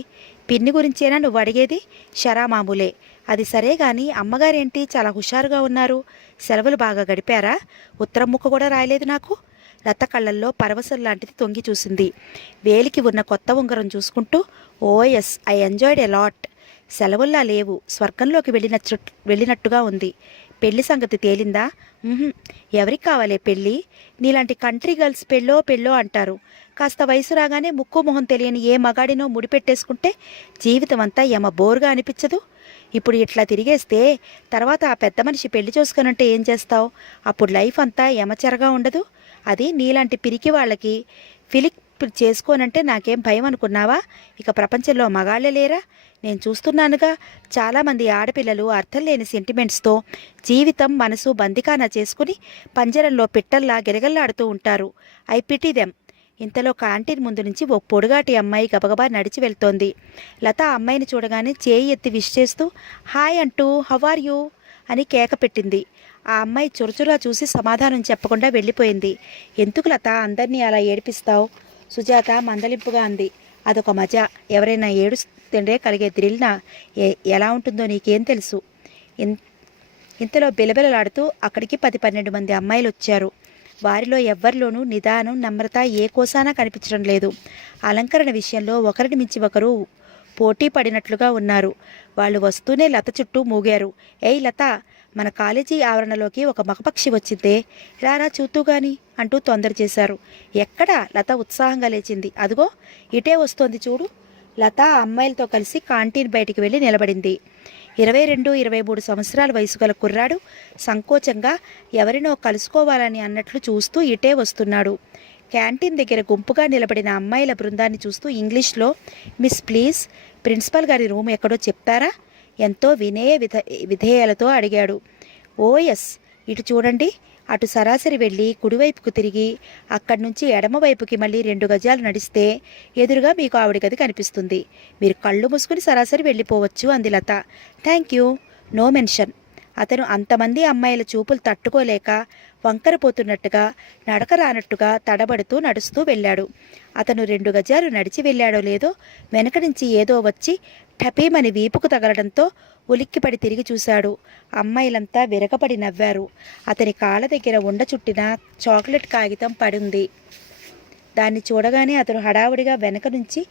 పిన్ని గురించేనా నువ్వు అడిగేది? షరామామూలే. అది సరే గాని అమ్మగారేంటి చాలా హుషారుగా ఉన్నారు? సెలవులు బాగా గడిపారా? ఉత్తరం ముక్క కూడా రాయలేదు నాకు. లత కళ్ళల్లో పరవశం లాంటిది తొంగి చూసింది. వేలికి ఉన్న కొత్త ఉంగరం చూసుకుంటూ oh yes, I enjoyed a lot. సెలవుల్లా లేవు. స్వర్గంలోకి వెళ్ళినట్టుగా ఉంది. పెళ్లి సంగతి తేలిందా? ఎవరికి కావాలే పెళ్ళి? నీలాంటి కంట్రీ గర్ల్స్ పెళ్ళో అంటారు. కాస్త వయసు రాగానే ముక్కు మొహం తెలియని ఏ మగాడినో ముడిపెట్టేసుకుంటే జీవితం అంతా యమ బోరుగా అనిపించదు. ఇప్పుడు ఇట్లా తిరిగేస్తే తర్వాత ఆ పెద్ద మనిషి పెళ్లి చూసుకునంటే ఏం చేస్తావు? అప్పుడు లైఫ్ అంతా యమచెరగా ఉండదు. అది నీలాంటి పిరికి వాళ్ళకి ఫిలిక్ చేసుకోనంటే నాకేం భయం అనుకున్నావా? ఇక ప్రపంచంలో మగాళ్ళే లేరా? నేను చూస్తున్నానుగా, చాలామంది ఆడపిల్లలు అర్థం లేని సెంటిమెంట్స్తో జీవితం మనసు బందికానా చేసుకుని పంజరంలో పిట్టల్లా గిరగల్లాడుతూ ఉంటారు. I pity them. ఇంతలో క్యాంటీన్ ముందు నుంచి ఓ పొడుగాటి అమ్మాయి గబగబా నడిచి వెళ్తోంది. లత అమ్మాయిని చూడగానే చేయి ఎత్తి విష్ చేస్తూ హాయ్ అంటూ హౌ ఆర్ యూ అని కేక పెట్టింది. ఆ అమ్మాయి చురచురా చూసి సమాధానం చెప్పకుండా వెళ్ళిపోయింది. ఎందుకు లత అందరినీ అలా ఏడిపిస్తావు? సుజాత మందలింపుగా అంది. అదొక మజా. ఎవరైనా ఏడుస్తుండే కలిగే థ్రిల్ ఎలా ఉంటుందో నీకేం తెలుసు? ఇంతలో బిలబిలలాడుతూ అక్కడికి 10-12 మంది అమ్మాయిలు వచ్చారు. వారిలో ఎవ్వరిలోనూ నిదానం నమ్రత ఏ కోసానా కనిపించడం లేదు. అలంకరణ విషయంలో ఒకరిని మించి ఒకరు పోటీ పడినట్లుగా ఉన్నారు. వాళ్ళు వస్తూనే లత చుట్టూ మూగారు. ఏయ్ లత, మన కాలేజీ ఆవరణలోకి ఒక మగపక్షి వచ్చిందే, రారా చూతూ గాని అంటూ తొందర చేశారు. ఎక్కడా? లత ఉత్సాహంగా లేచింది. అదిగో ఇటే వస్తోంది చూడు. లత అమ్మాయిలతో కలిసి క్యాంటీన్ బయటికి వెళ్ళి నిలబడింది. 22-23 సంవత్సరాల వయసు గల కుర్రాడు సంకోచంగా ఎవరినో కలుసుకోవాలని అన్నట్లు చూస్తూ ఇటే వస్తున్నాడు. క్యాంటీన్ దగ్గర గుంపుగా నిలబడిన అమ్మాయిల బృందాన్ని చూస్తూ ఇంగ్లీష్లో మిస్ ప్లీజ్ ప్రిన్సిపల్ గారి రూమ్ ఎక్కడో చెప్తారా? ఎంతో విధేయాలతో అడిగాడు. ఓ ఎస్, ఇటు చూడండి. అటు సరాసరి వెళ్ళి కుడివైపుకు తిరిగి అక్కడి నుంచి ఎడమవైపుకి మళ్ళీ 2 గజాలు నడిస్తే ఎదురుగా మీకు ఆవిడ గది కనిపిస్తుంది. మీరు కళ్ళు మూసుకుని సరాసరి వెళ్ళిపోవచ్చు అంది Lata. Thank you, no mention. అతను అంతమంది అమ్మాయిల చూపులు తట్టుకోలేక వంకరపోతున్నట్టుగా నడక రానట్టుగా తడబడుతూ నడుస్తూ వెళ్ళాడు. అతను 2 గజాలు నడిచి వెళ్ళాడో లేదో వెనక నుంచి ఏదో వచ్చి టపీమని వీపుకు తగలడంతో ఉలిక్కిపడి తిరిగి చూశాడు. అమ్మాయిలంతా విరగపడి నవ్వారు. అతని కాళ్ళ దగ్గర ఉండ చుట్టిన చాక్లెట్ కాగితం పడుంది. దాన్ని చూడగానే అతను హడావుడిగా వెనక నుంచి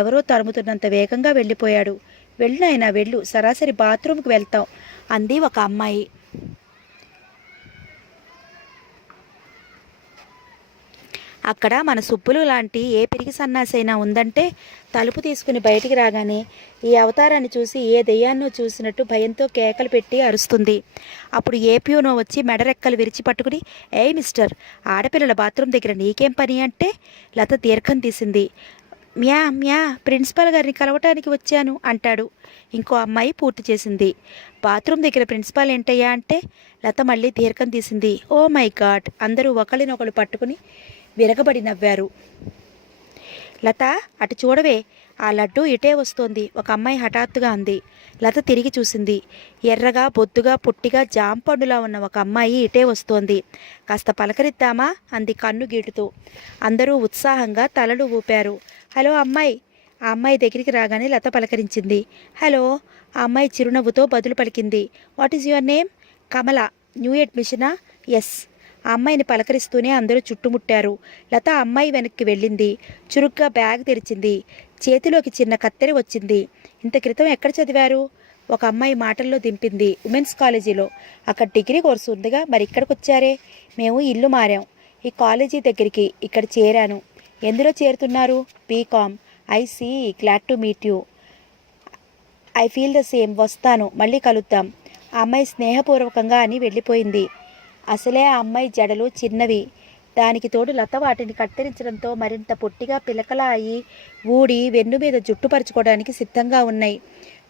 ఎవరో తరుముతున్నంత వేగంగా వెళ్ళిపోయాడు. వెళ్ళు నాయనా వెళ్ళు, సరాసరి బాత్రూమ్కి వెళ్తాం అంది ఒక అమ్మాయి. అక్కడ మన సుబ్బులు లాంటి ఏ పిరికి సన్నాసైనా ఉందంటే తలుపు తీసుకుని బయటికి రాగానే ఈ అవతారాన్ని చూసి ఏ దెయ్యాన్నో చూసినట్టు భయంతో కేకలు పెట్టి అరుస్తుంది. అప్పుడు ఏ ప్యూనో వచ్చి మెడరెక్కలు విరిచి పట్టుకుని ఏయ్ మిస్టర్, ఆడపిల్లల బాత్రూమ్ దగ్గర నీకేం పని అంటే లత దీర్ఘం తీసింది. మ్యా మ్యా, ప్రిన్సిపాల్ గారిని కలవటానికి వచ్చాను అంటాడు. ఇంకో అమ్మాయి పూర్తి చేసింది. బాత్రూమ్ దగ్గర ప్రిన్సిపాల్ ఏంటయ్యా అంటే లత మళ్ళీ దీర్ఘం తీసింది. ఓ మై గాడ్, అందరూ ఒకరినొకరు పట్టుకుని విరగబడి నవ్వారు. లత అటు చూడవే, ఆ లడ్డు ఇటే వస్తోంది ఒక అమ్మాయి హఠాత్తుగా అంది. లత తిరిగి చూసింది. ఎర్రగా బొద్దుగా పుట్టిగా జాంపండులా ఉన్న ఒక అమ్మాయి ఇటే వస్తోంది. కాస్త పలకరిద్దామా అంది కన్ను గీటుతూ. అందరూ ఉత్సాహంగా తలలు ఊపారు. హలో అమ్మాయి. ఆ అమ్మాయి దగ్గరికి రాగానే లత పలకరించింది. హలో. ఆ అమ్మాయి చిరునవ్వుతో బదులు పలికింది. What is your name? Kamala. New అడ్మిషనా? ఎస్. ఆ అమ్మాయిని పలకరిస్తూనే అందరూ చుట్టుముట్టారు. లత అమ్మాయి వెనక్కి వెళ్ళింది. చురుగ్గా బ్యాగ్ తెరిచింది. చేతిలోకి చిన్న కత్తెర వచ్చింది. ఇంత క్రితం ఎక్కడ చదివారు? ఒక అమ్మాయి మాటల్లో దింపింది. ఉమెన్స్ కాలేజీలో. అక్కడ డిగ్రీ కోర్సు ఉందిగా, మరి ఇక్కడికి వచ్చారే? మేము ఇల్లు మారాం. ఈ కాలేజీ దగ్గరికి ఇక్కడ చేరాను. ఎందులో చేరుతున్నారు? BCom. I see, glad to meet you. I feel the same. వస్తాను, మళ్ళీ కలుద్దాం. ఆ అమ్మాయి స్నేహపూర్వకంగా అని వెళ్ళిపోయింది. అసలే ఆ అమ్మాయి జడలు చిన్నవి. దానికి తోడు లత వాటిని కత్తిరించడంతో మరింత పొట్టిగా పిలకలా అయి ఊడి వెన్ను మీద జుట్టు పరుచుకోవడానికి సిద్ధంగా ఉన్నాయి.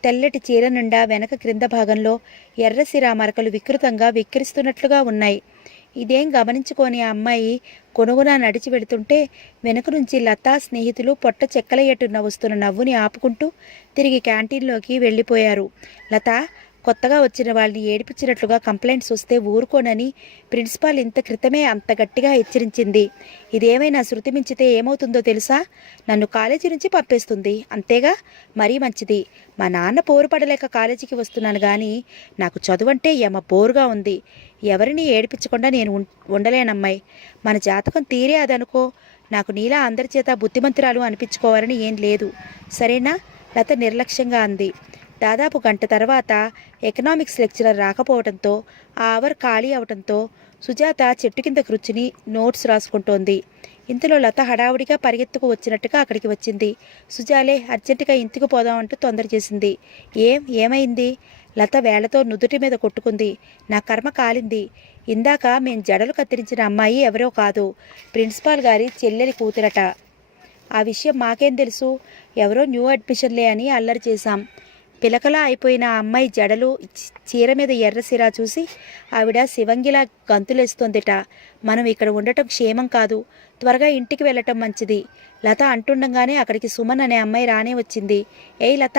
తెల్లటి చీర నిండా వెనక క్రింద భాగంలో ఎర్రసిరా మరకలు వికృతంగా విక్కిరిస్తున్నట్లుగా ఉన్నాయి. ఇదేం గమనించుకొని ఆ అమ్మాయి కొనుగున నడిచి వెళుతుంటే వెనుక నుంచి లతా స్నేహితులు పొట్ట చెక్కలయ్యట్టున వస్తున్న నవ్వుని ఆపుకుంటూ తిరిగి క్యాంటీన్లోకి వెళ్ళిపోయారు. లత కొత్తగా వచ్చిన వాళ్ళని ఏడిపించినట్లుగా కంప్లైంట్స్ వస్తే ఊరుకోనని ప్రిన్సిపాల్ ఇంత క్రితమే అంత గట్టిగా హెచ్చరించింది. ఇదేమైనా శృతి మించితే ఏమవుతుందో తెలుసా? నన్ను కాలేజీ నుంచి పంపేస్తుంది. అంతేగా, మరీ మంచిది. మా నాన్న పోరు పడలేక కాలేజీకి వస్తున్నాను కానీ నాకు చదువంటే యమ బోరుగా ఉంది. ఎవరిని ఏడిపించకుండా నేను ఉండలేనమ్మాయి. మన జాతకం తీరే అదనుకో. నాకు నీలా అందరి చేత బుద్ధిమంతురాలు అనిపించుకోవాలని ఏం లేదు, సరేనా? లత నిర్లక్ష్యంగా అంది. దాదాపు గంట తర్వాత ఎకనామిక్స్ లెక్చరర్ రాకపోవడంతో ఆ అవర్ ఖాళీ అవడంతో సుజాత చెట్టు కింద కూర్చుని నోట్స్ రాసుకుంటోంది. ఇంతలో లత హడావుడిగా పరిగెత్తుకు వచ్చినట్టుగా అక్కడికి వచ్చింది. సుజాలే అర్జెంటుగా ఇంటికి పోదామంటూ తొందర చేసింది. ఏమైంది? లత వేళ్లతో నుదుటి మీద కొట్టుకుంది. నా కర్మ కాలింది. ఇందాక మేం జడలు కత్తిరించిన అమ్మాయి ఎవరో కాదు, ప్రిన్సిపాల్ గారి చెల్లెలి కూతురట. ఆ విషయం మాకేం తెలుసు? ఎవరో న్యూ అడ్మిషన్లే అని అల్లరి చేశాం. పిలకలా అయిపోయిన ఆ అమ్మాయి జడలు, చీర మీద ఎర్ర సిరా చూసి ఆవిడ శివంగిలా గంతులేస్తోందిట. మనం ఇక్కడ ఉండటం క్షేమం కాదు, త్వరగా ఇంటికి వెళ్ళటం మంచిది. లత అంటుండగానే అక్కడికి సుమన్ అనే అమ్మాయి రానే వచ్చింది. ఏయ్ లత,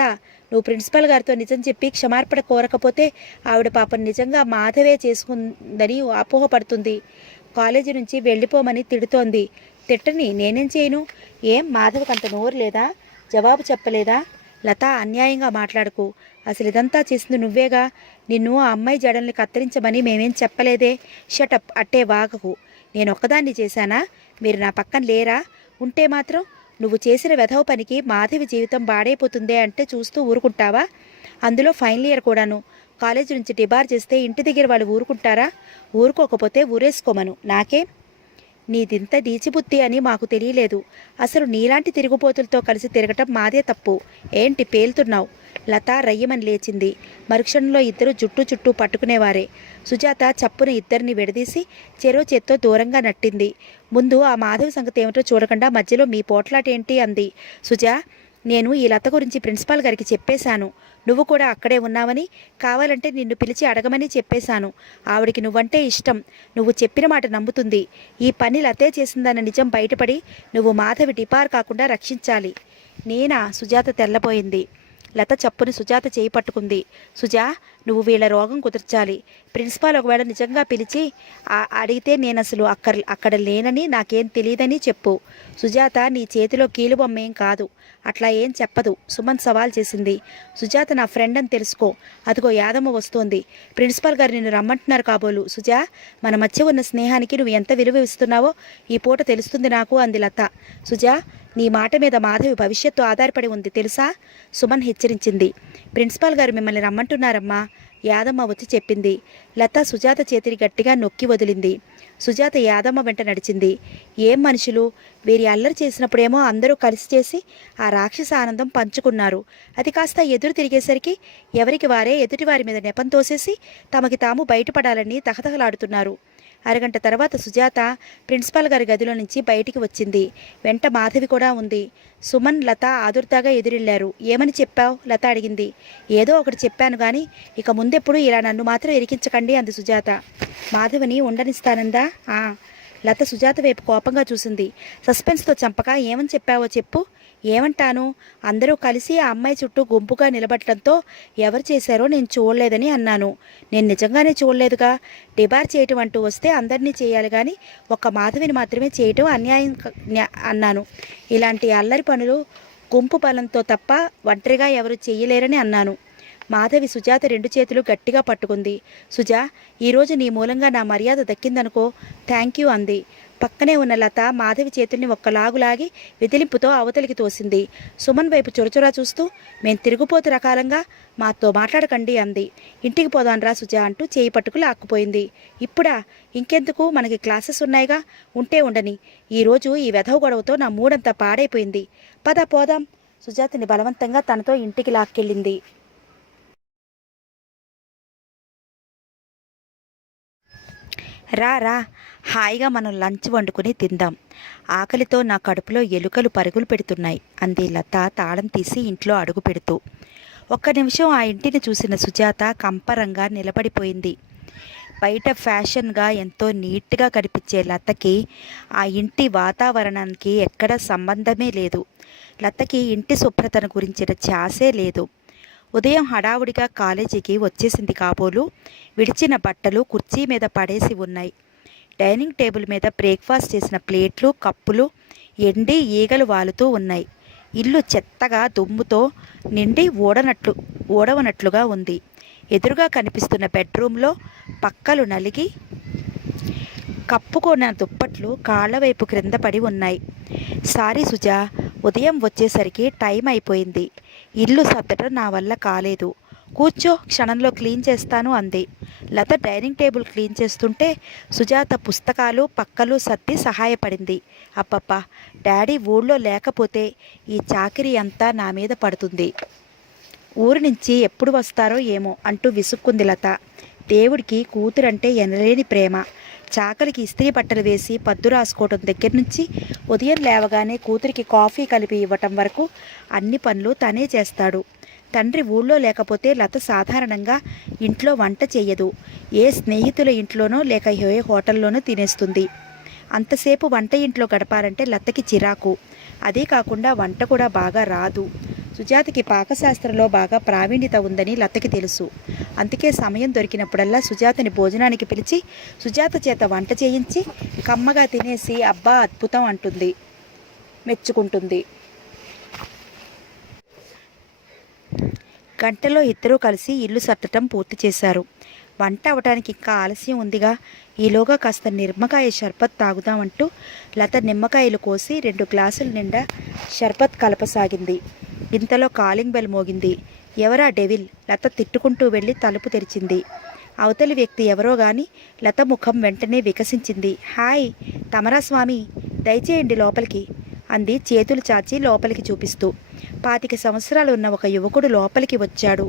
నువ్వు ప్రిన్సిపల్ గారితో నిజం చెప్పి క్షమార్పణ కోరకపోతే ఆవిడ పాపం నిజంగా మాధవే చేసుకుందని అపోహపడుతుంది. కాలేజీ నుంచి వెళ్ళిపోమని తిడుతోంది. తిట్టని, నేనేం చేయను? ఏం మాధవకు అంత నోరు లేదా? జవాబు చెప్పలేదా? లత, అన్యాయంగా మాట్లాడకు. అసలు ఇదంతా చేసింది నువ్వేగా. నిన్ను ఆ అమ్మాయి జడల్ని కత్తిరించమని మేమేం చెప్పలేదే. షటప్, అట్టే వాగకు. నేనొక్కదాన్ని చేశానా? మీరు నా పక్కన లేరా? ఉంటే మాత్రం నువ్వు చేసిన వెధవ పనికి మాధవి జీవితం బాడైపోతుందే అంటే చూస్తూ ఊరుకుంటావా? అందులో ఫైనల్ ఇయర్ కూడాను. కాలేజీ నుంచి డిబార్ చేస్తే ఇంటి దగ్గర వాళ్ళు ఊరుకుంటారా? ఊరుకోకపోతే ఊరేసుకోమను. నాకేం? నీదింత నీచిబుద్ధి అని మాకు తెలియలేదు. అసలు నీలాంటి తిరుగుపోతులతో కలిసి తిరగటం మాదే తప్పు. ఏంటి పేలుతున్నావు? లత రయ్యమని లేచింది. మరుక్షణంలో ఇద్దరు జుట్టు చుట్టూ పట్టుకునేవారే. సుజాత చప్పున ఇద్దరిని విడదీసి చెరో చేత్తో దూరంగా నట్టింది. ముందు ఆ మాధవి సంగతి ఏమిటో చూడకుండా మధ్యలో మీ పోట్లాటేంటి అంది. సుజా, నేను ఈ లత గురించి ప్రిన్సిపాల్ గారికి చెప్పేశాను. నువ్వు కూడా అక్కడే ఉన్నావని, కావాలంటే నిన్ను పిలిచి అడగమని చెప్పేశాను. ఆవిడికి నువ్వంటే ఇష్టం. నువ్వు చెప్పిన మాట నమ్ముతుంది. ఈ పని లతే చేసిందన్న నిజం బయటపడి నువ్వు మాధవి డిపార్ కాకుండా రక్షించాలి. నేనా? సుజాత తెల్లబోయింది. లత చప్పుని సుజాత చేయి పట్టుకుంది. సుజా, నువ్వు వీళ్ళ రోగం కుదర్చాలి. ప్రిన్సిపాల్ ఒకవేళ నిజంగా పిలిచి అడిగితే నేను అసలు అక్కడ లేనని, నాకేం తెలియదని చెప్పు. సుజాత నీ చేతిలో కీలుబొమ్మేం కాదు. అట్లా ఏం చెప్పదు. సుమన్ సవాల్ చేసింది. సుజాత నా ఫ్రెండ్ అని తెలుసుకో. అదిగో యాదమ్మ వస్తోంది. ప్రిన్సిపాల్ గారు నిన్ను రమ్మంటున్నారు కాబోలు. సుజా, మన మధ్య ఉన్న స్నేహానికి నువ్వు ఎంత విలువ ఇస్తున్నావో ఈ పూట తెలుస్తుంది నాకు అంది లత. సుజా, నీ మాట మీద మాధవి భవిష్యత్తు ఆధారపడి ఉంది తెలుసా? సుమన్ హెచ్చరించింది. ప్రిన్సిపాల్ గారు మిమ్మల్ని రమ్మంటున్నారమ్మా, యాదమ్మ వచ్చి చెప్పింది. లత సుజాత చేతిని గట్టిగా నొక్కి వదిలింది. సుజాత యాదమ్మ వెంట నడిచింది. ఏం మనుషులు! వీరి అల్లరి చేసినప్పుడేమో అందరూ కలిసి చేసి ఆ రాక్షస ఆనందం పంచుకున్నారు. అది కాస్త ఎదురు తిరిగేసరికి ఎవరికి వారే ఎదుటివారి మీద నెపం తోసేసి తమకి తాము బయటపడాలని తహతహలాడుతున్నారు. అరగంట తర్వాత సుజాత ప్రిన్సిపాల్ గారి గదిలో నుంచి బయటికి వచ్చింది. వెంట మాధవి కూడా ఉంది. సుమన్, లత ఆదుర్దాగా ఎదురెళ్లారు. ఏమని చెప్పావు? లత అడిగింది. ఏదో ఒకటి చెప్పాను కానీ ఇక ముందెప్పుడు ఇలా నన్ను మాత్రం ఇరికించకండి అంది సుజాత. మాధవిని ఉండనిస్తానందా? లత సుజాత వైపు కోపంగా చూసింది. సస్పెన్స్తో చంపక ఏమని చెప్పావో చెప్పు. ఏమంటాను? అందరూ కలిసి ఆ అమ్మాయి చుట్టూ గుంపుగా నిలబడటంతో ఎవరు చేశారో నేను చూడలేదని అన్నాను. నేను నిజంగానే చూడలేదుగా. డిబార్ చేయటం అంటూ వస్తే అందరినీ చేయాలి కానీ ఒక్క మాధవిని మాత్రమే చేయటం అన్యాయం అన్నాను. ఇలాంటి అల్లరి పనులు గుంపు బలంతో తప్ప ఒంటరిగా ఎవరు చేయలేరని అన్నాను. మాధవి సుజాత రెండు చేతులు గట్టిగా పట్టుకుంది. సుజా, ఈరోజు నీ మూలంగా నా మర్యాద దక్కిందనుకో. థ్యాంక్ యూ అంది. పక్కనే ఉన్న లత మాధవి చేతుల్ని ఒక్కలాగులాగి విదిలింపుతో అవతలికి తోసింది. సుమన్ వైపు చొరచొరా చూస్తూ, మేం తిరుగుపోతు రకాలంగా మాతో మాట్లాడకండి అంది. ఇంటికి పోదాన్రా సుజా అంటూ చేయి పట్టుకు లాక్కుపోయింది. ఇప్పుడా? ఇంకెందుకు, మనకి క్లాసెస్ ఉన్నాయిగా. ఉంటే ఉండని. ఈరోజు ఈ వెధవ గొడవతో నా మూడంతా పాడైపోయింది. పద పోదాం. సుజాతని బలవంతంగా తనతో ఇంటికి లాక్కెళ్ళింది. రా, హాయిగా మనం లంచ్ వండుకుని తిందాం. ఆకలితో నా కడుపులో ఎలుకలు పరుగులు పెడుతున్నాయి అంది లత తాళం తీసి ఇంట్లో అడుగు పెడుతూ. ఒక్క నిమిషం ఆ ఇంటిని చూసిన సుజాత కంపరంగా నిలబడిపోయింది. బయట ఫ్యాషన్గా ఎంతో నీట్గా కనిపించే లతకి ఆ ఇంటి వాతావరణానికి ఎక్కడ సంబంధమే లేదు. లతకి ఇంటి శుభ్రతను గురించిన ఛాసే లేదు. ఉదయం హడావుడిగా కాలేజీకి వచ్చేసింది కాబోలు. విడిచిన బట్టలు కుర్చీ మీద పడేసి ఉన్నాయి. డైనింగ్ టేబుల్ మీద బ్రేక్ఫాస్ట్ చేసిన ప్లేట్లు, కప్పులు ఎండి ఈగలు వాలుతూ ఉన్నాయి. ఇల్లు చెత్తగా దుమ్ముతో నిండి ఊడవనట్లుగా ఉంది. ఎదురుగా కనిపిస్తున్న బెడ్రూమ్లో పక్కలు నలిగి కప్పుకున్న దుప్పట్లు కాళ్ల వైపు క్రింద పడి ఉన్నాయి. సారీ సుజా, ఉదయం వచ్చేసరికి టైం అయిపోయింది. ఇల్లు సర్దటం నా వల్ల కాలేదు. కూర్చో, క్షణంలో క్లీన్ చేస్తాను అంది. లత డైనింగ్ టేబుల్ క్లీన్ చేస్తుంటే సుజాత పుస్తకాలు పక్కలు సర్ది సహాయపడింది. అబ్బబ్బా, డాడీ ఊళ్ళో లేకపోతే ఈ చాకిరీ అంతా నా మీద పడుతుంది. ఊరి నుంచి ఎప్పుడు వస్తారో ఏమో అంటూ విసుక్కుంది లత. దేవుడికి కూతురంటే ఎనలేని ప్రేమ. చాకలికి ఇస్త్రీ బట్టలు వేసి పద్దు రాసుకోవటం దగ్గర నుంచి ఉదయం లేవగానే కూతురికి కాఫీ కలిపి ఇవ్వటం వరకు అన్ని పనులు తనే చేస్తాడు. తండ్రి ఊళ్ళో లేకపోతే లత సాధారణంగా ఇంట్లో వంట చెయ్యదు. ఏ స్నేహితుల ఇంట్లోనో లేక ఏ హోటల్లోనో తినేస్తుంది. అంతసేపు వంట ఇంట్లో గడపాలంటే లతకి చిరాకు. అదే కాకుండా వంట కూడా బాగా రాదు. సుజాతకి పాకశాస్త్రంలో బాగా ప్రావీణ్యత ఉందని లతకి తెలుసు. అందుకే సమయం దొరికినప్పుడల్లా సుజాతని భోజనానికి పిలిచి సుజాత చేత వంట చేయించి కమ్మగా తినేసి అబ్బా అద్భుతం అంటుంది, మెచ్చుకుంటుంది. గంటలో ఇద్దరూ కలిసి ఇల్లు సర్దటం పూర్తి చేశారు. వంట అవటానికి ఇంకా ఆలస్యం ఉందిగా, ఈలోగా కాస్త నిమ్మకాయ షర్బత్ తాగుదామంటూ లత నిమ్మకాయలు కోసి 2 గ్లాసుల నిండా షర్బత్ కలపసాగింది. ఇంతలో కాలింగ్ బెల్ మోగింది. ఎవరా డెవిల్? లత తిట్టుకుంటూ వెళ్ళి తలుపు తెరిచింది. అవతలి వ్యక్తి ఎవరో గాని లత ముఖం వెంటనే వికసించింది. హాయ్, తమరా స్వామి, దయచేయండి లోపలికి అంది చేతులు చాచి లోపలికి చూపిస్తూ. 25 సంవత్సరాలు ఉన్న ఒక యువకుడు లోపలికి వచ్చాడు.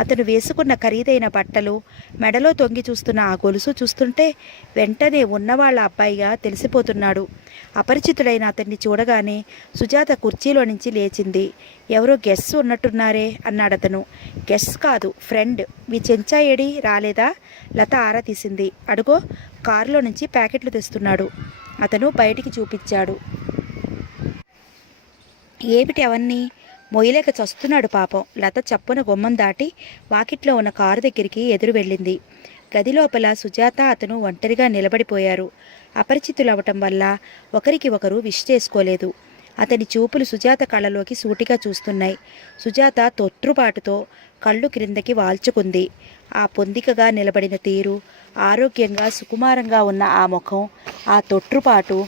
అతను వేసుకున్న ఖరీదైన బట్టలు, మెడలో తొంగి చూస్తున్న ఆ గొలుసు చూస్తుంటే వెంటనే ఉన్నవాళ్ల అబ్బాయిగా తెలిసిపోతున్నాడు. అపరిచితుడైన అతన్ని చూడగానే సుజాత కుర్చీలో నుంచి లేచింది. ఎవరో గెస్ట్ ఉన్నట్టున్నారే అన్నాడతను. గెస్ట్ కాదు, ఫ్రెండ్. మీ చెంచా ఏడి, రాలేదా? లత ఆరా తీసింది. అడుగో, కారులో నుంచి ప్యాకెట్లు తెస్తున్నాడు. అతను బయటికి చూపించాడు. ఏమిటి అవన్నీ? మొయ్యలేక చస్తున్నాడు పాపం. లత చప్పున గుమ్మం దాటి వాకిట్లో ఉన్న కారు దగ్గరికి ఎదురు వెళ్ళింది. గది లోపల సుజాత అతను ఒంటరిగా నిలబడిపోయారు. అపరిచితులవటం వల్ల ఒకరికి ఒకరు విష్ చేసుకోలేదు. అతని చూపులు సుజాత కళ్ళలోకి సూటిగా చూస్తున్నాయి. సుజాత తొత్రుపాటుతో కళ్ళు క్రిందకి వాల్చుకుంది. ఆ పొందికగా నిలబడిన తీరు, ఆరోగ్యంగా సుకుమారంగా ఉన్న ఆ ముఖం, ఆ తొట్రుపాటు,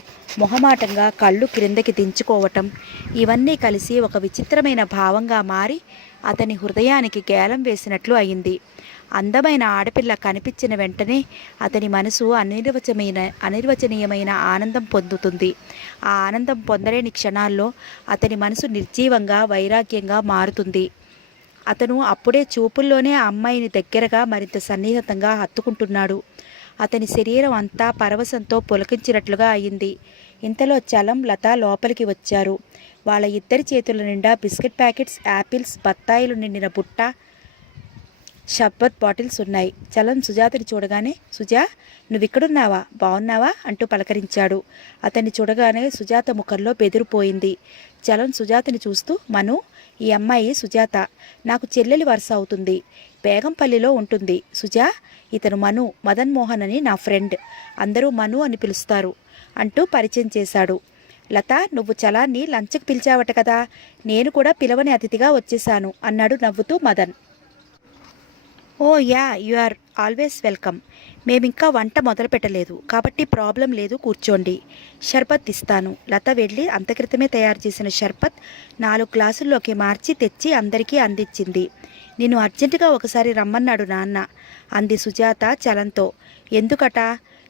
మొహమాటంగా కళ్ళు క్రిందకి దించుకోవటం, ఇవన్నీ కలిసి ఒక విచిత్రమైన భావంగా మారి అతని హృదయానికి గేలం వేసినట్లు అయింది. అందమైన ఆడపిల్ల కనిపించిన వెంటనే అతని మనసు అనిర్వచనీయమైన ఆనందం పొందుతుంది. ఆ ఆనందం పొందలేని క్షణాల్లో అతని మనసు నిర్జీవంగా వైరాగ్యంగా మారుతుంది. అతను అప్పుడే చూపుల్లోనే ఆ అమ్మాయిని దగ్గరగా మరింత సన్నిహితంగా హత్తుకుంటున్నాడు. అతని శరీరం అంతా పరవశంతో పులకించినట్లుగా అయింది. ఇంతలో చలం, లత లోపలికి వచ్చారు. వాళ్ళ ఇద్దరి చేతుల నిండా బిస్కెట్ ప్యాకెట్స్, యాపిల్స్, బత్తాయిలు నిండిన బుట్ట, షర్బత్ బాటిల్స్ ఉన్నాయి. చలం సుజాతని చూడగానే, సుజా, నువ్విక్కడున్నావా? బాగున్నావా అంటూ పలకరించాడు. అతన్ని చూడగానే సుజాత ముఖంలో బెదిరిపోయింది. చలం సుజాతని చూస్తూ, మను, ఈ అమ్మాయి సుజాత, నాకు చెల్లెలి వరుస అవుతుంది. బేగంపల్లిలో ఉంటుంది. సుజా, ఇతను మను, మదన్ మోహన్ అని నా ఫ్రెండ్. అందరూ మను అని పిలుస్తారు అంటూ పరిచయం చేశాడు. లత, నువ్వు చలాన్ని లంచ్కి పిలిచావట కదా, నేను కూడా పిలవని అతిథిగా వచ్చేశాను అన్నాడు నవ్వుతూ Madan. Oh yeah, you are always welcome. మేమింకా వంట మొదలు పెట్టలేదు కాబట్టి ప్రాబ్లం లేదు, కూర్చోండి. షర్బత్ ఇస్తాను. లత వెళ్ళి అంతక్రితమే తయారు చేసిన షర్బత్ 4 గ్లాసుల్లోకి మార్చి తెచ్చి అందరికీ అందించింది. నిన్ను అర్జెంటుగా ఒకసారి రమ్మన్నాడు నాన్న అంది సుజాత చలంతో. ఎందుకట?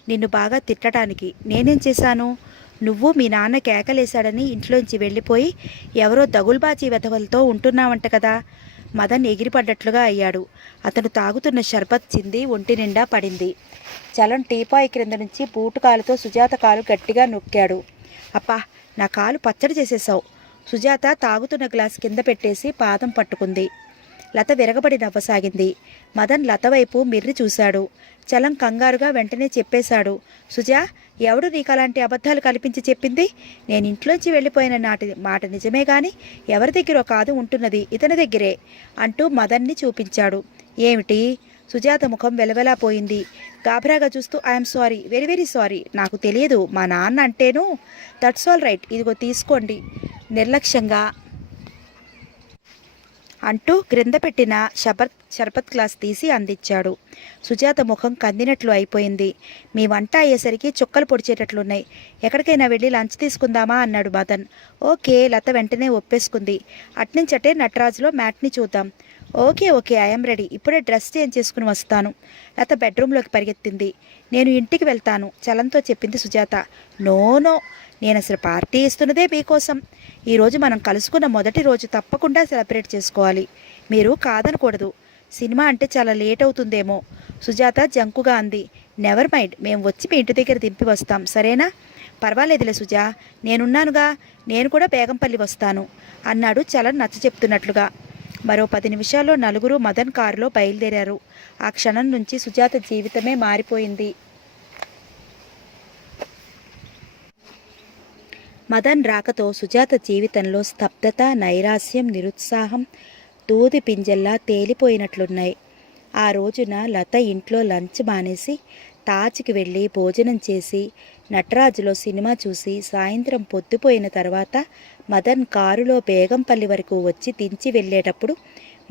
నిన్ను బాగా తిట్టడానికి. నేనేం చేశాను? నువ్వు మీ నాన్న కేకలేశాడని ఇంట్లోంచి వెళ్ళిపోయి ఎవరో దగుల్బాజీ వెధవలతో ఉంటున్నావంట కదా. మదన్ ఎగిరిపడ్డట్లుగా అయ్యాడు. అతను తాగుతున్న షర్బత్ చింది ఒంటి నిండా పడింది. చలం టీపాయ్ క్రింద నుంచి బూటు కాలుతో సుజాత కాలు గట్టిగా నొక్కాడు. అప్పా, నా కాలు పచ్చడి చేసేశావు. సుజాత తాగుతున్న గ్లాస్ కింద పెట్టేసి పాదం పట్టుకుంది. లత విరగబడి నవ్వసాగింది. మదన్ లత వైపు మిర్రి చూశాడు. చలం కంగారుగా వెంటనే చెప్పేశాడు. సుజా, ఎవడు నీకు అలాంటి అబద్ధాలు కల్పించి చెప్పింది? నేను ఇంట్లోంచి వెళ్ళిపోయిన మాట నిజమే గాని ఎవరి దగ్గర కాదు ఉంటున్నది ఇతని దగ్గరే అంటూ మదన్ని చూపించాడు. ఏమిటి? సుజాత ముఖం వెలవెలాపోయింది. గాభరాగా చూస్తూ, I'm sorry, very very sorry, నాకు తెలియదు. మా నాన్న అంటేను. దట్స్ ఆల్ రైట్, ఇదిగో తీసుకోండి నిర్లక్ష్యంగా అంటూ క్రింద పెట్టిన షర్బత్ గ్లాస్ తీసి అందించాడు. సుజాత ముఖం కందినట్లు అయిపోయింది. మీ వంట అయ్యేసరికి చుక్కలు పొడిచేటట్లున్నాయి. ఎక్కడికైనా వెళ్ళి లంచ్ తీసుకుందామా అన్నాడు మదన్. ఓకే, లత వెంటనే ఒప్పేసుకుంది. అట్నుంచటే నటరాజులో మ్యాట్ని చూద్దాం. Okay okay, I'm ready. ఇప్పుడే డ్రెస్ చేంజ్ చేసుకుని వస్తాను. లత బెడ్రూమ్లోకి పరిగెత్తింది. నేను ఇంటికి వెళ్తాను చలంతో చెప్పింది సుజాత. నో నో, నేను అసలు పార్టీ ఇస్తున్నదే మీకోసం. ఈరోజు మనం కలుసుకున్న మొదటి రోజు తప్పకుండా సెలబ్రేట్ చేసుకోవాలి. మీరు కాదనకూడదు. సినిమా అంటే చాలా లేట్ అవుతుందేమో, సుజాత జంకుగా అంది. నెవర్ మైండ్, మేము వచ్చి మీ ఇంటి దగ్గర దింపి వస్తాం, సరేనా? పర్వాలేదులే సుజా, నేనున్నానుగా. నేను కూడా బేగంపల్లి వస్తాను అన్నాడు చలన్ నచ్చ చెప్తున్నట్లుగా. మరో 10 నిమిషాల్లో నలుగురు మదన్ కారులో బయలుదేరారు. ఆ క్షణం నుంచి సుజాత జీవితమే మారిపోయింది. మదన్ రాకతో సుజాత జీవితంలో స్తబ్దత, నైరాస్యం, నిరుత్సాహం దూది పింజల్లా తేలిపోయినట్లున్నాయి. ఆ రోజున లత ఇంట్లో లంచ్ మానేసి తాజ్కి వెళ్ళి భోజనం చేసి నటరాజులో సినిమా చూసి సాయంత్రం పొద్దుపోయిన తర్వాత మదన్ కారులో బేగంపల్లి వరకు వచ్చి దించి వెళ్ళేటప్పుడు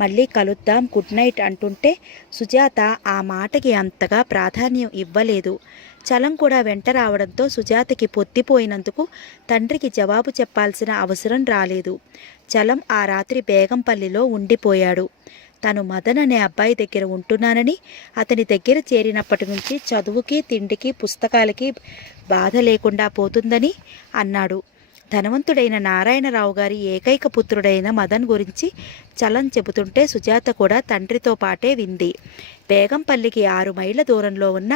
మళ్ళీ కలుద్దాం, గుడ్ నైట్ అంటుంటే సుజాత ఆ మాటకి అంతగా ప్రాధాన్యం ఇవ్వలేదు. చలం కూడా వెంట రావడంతో సుజాతకి పొద్దుపోయినందుకు తండ్రికి జవాబు చెప్పాల్సిన అవసరం రాలేదు. చలం ఆ రాత్రి బేగంపల్లిలో ఉండిపోయాడు. తను మదన్ అనే అబ్బాయి దగ్గర ఉంటున్నానని, అతని దగ్గర చేరినప్పటి నుంచి చదువుకి, తిండికి, పుస్తకాలకి బాధ లేకుండా పోతుందని అన్నాడు. ధనవంతుడైన నారాయణరావు గారి ఏకైక పుత్రుడైన మదన్ గురించి చలం చెబుతుంటే సుజాత కూడా తండ్రితో పాటే వింది. బేగంపల్లికి 6 మైళ్ళ దూరంలో ఉన్న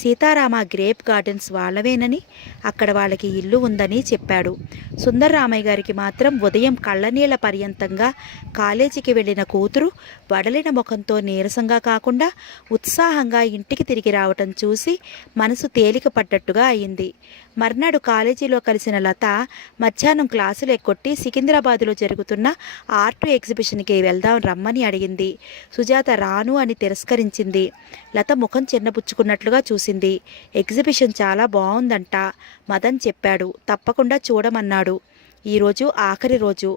సీతారామ గ్రేప్ గార్డెన్స్ వాళ్ళవేనని, అక్కడ వాళ్ళకి ఇల్లు ఉందని చెప్పాడు. సుందర్రామయ్య గారికి మాత్రం ఉదయం కళ్ళనీళ్ల పర్యంతంగా కాలేజీకి వెళ్ళిన కూతురు వడలిన ముఖంతో నీరసంగా కాకుండా ఉత్సాహంగా ఇంటికి తిరిగి రావటం చూసి మనసు తేలిక పడ్డట్టుగా అయింది. మర్నాడు కాలేజీలో కలిసిన లత మధ్యాహ్నం క్లాసులు ఎక్కొట్టి సికింద్రాబాదులో జరుగుతున్న ఆర్ట్ ఎగ్జిబిషన్కి వెళ్దాం రమ్మని అడిగింది. సుజాత రాను అని తిరస్కరించింది. లత ముఖం చిన్నపుచ్చుకున్నట్లుగా చూసింది. ఎగ్జిబిషన్ చాలా బాగుందంట మదన్ చెప్పాడు. తప్పకుండా చూడమన్నాడు. ఈరోజు ఆఖరి రోజు,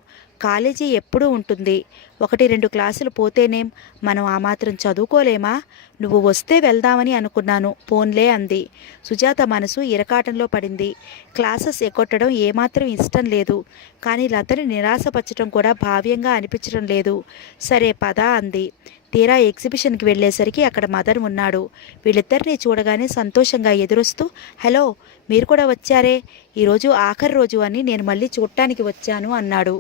కాలేజీ ఎప్పుడూ ఉంటుంది. 1-2 క్లాసులు పోతేనేం, మనం ఆ మాత్రం చదువుకోలేమా? నువ్వు వస్తే వెళ్దామని అనుకున్నాను, పోన్లే అంది. సుజాత మనసు ఇరకాటంలో పడింది. క్లాసెస్ ఎక్కొట్టడం ఏమాత్రం ఇష్టం లేదు, కానీ లతని నిరాశపరచడం కూడా భావ్యంగా అనిపించడం లేదు. సరే పద అంది. తీరా ఎగ్జిబిషన్కి వెళ్ళేసరికి అక్కడ మదన్ ఉన్నాడు. వీళ్ళిద్దరినీ చూడగానే సంతోషంగా ఎదురొస్తూ, హలో, మీరు కూడా వచ్చారే, ఈరోజు ఆఖరి రోజు అని నేను మళ్ళీ చూడటానికి వచ్చాను అన్నాడు.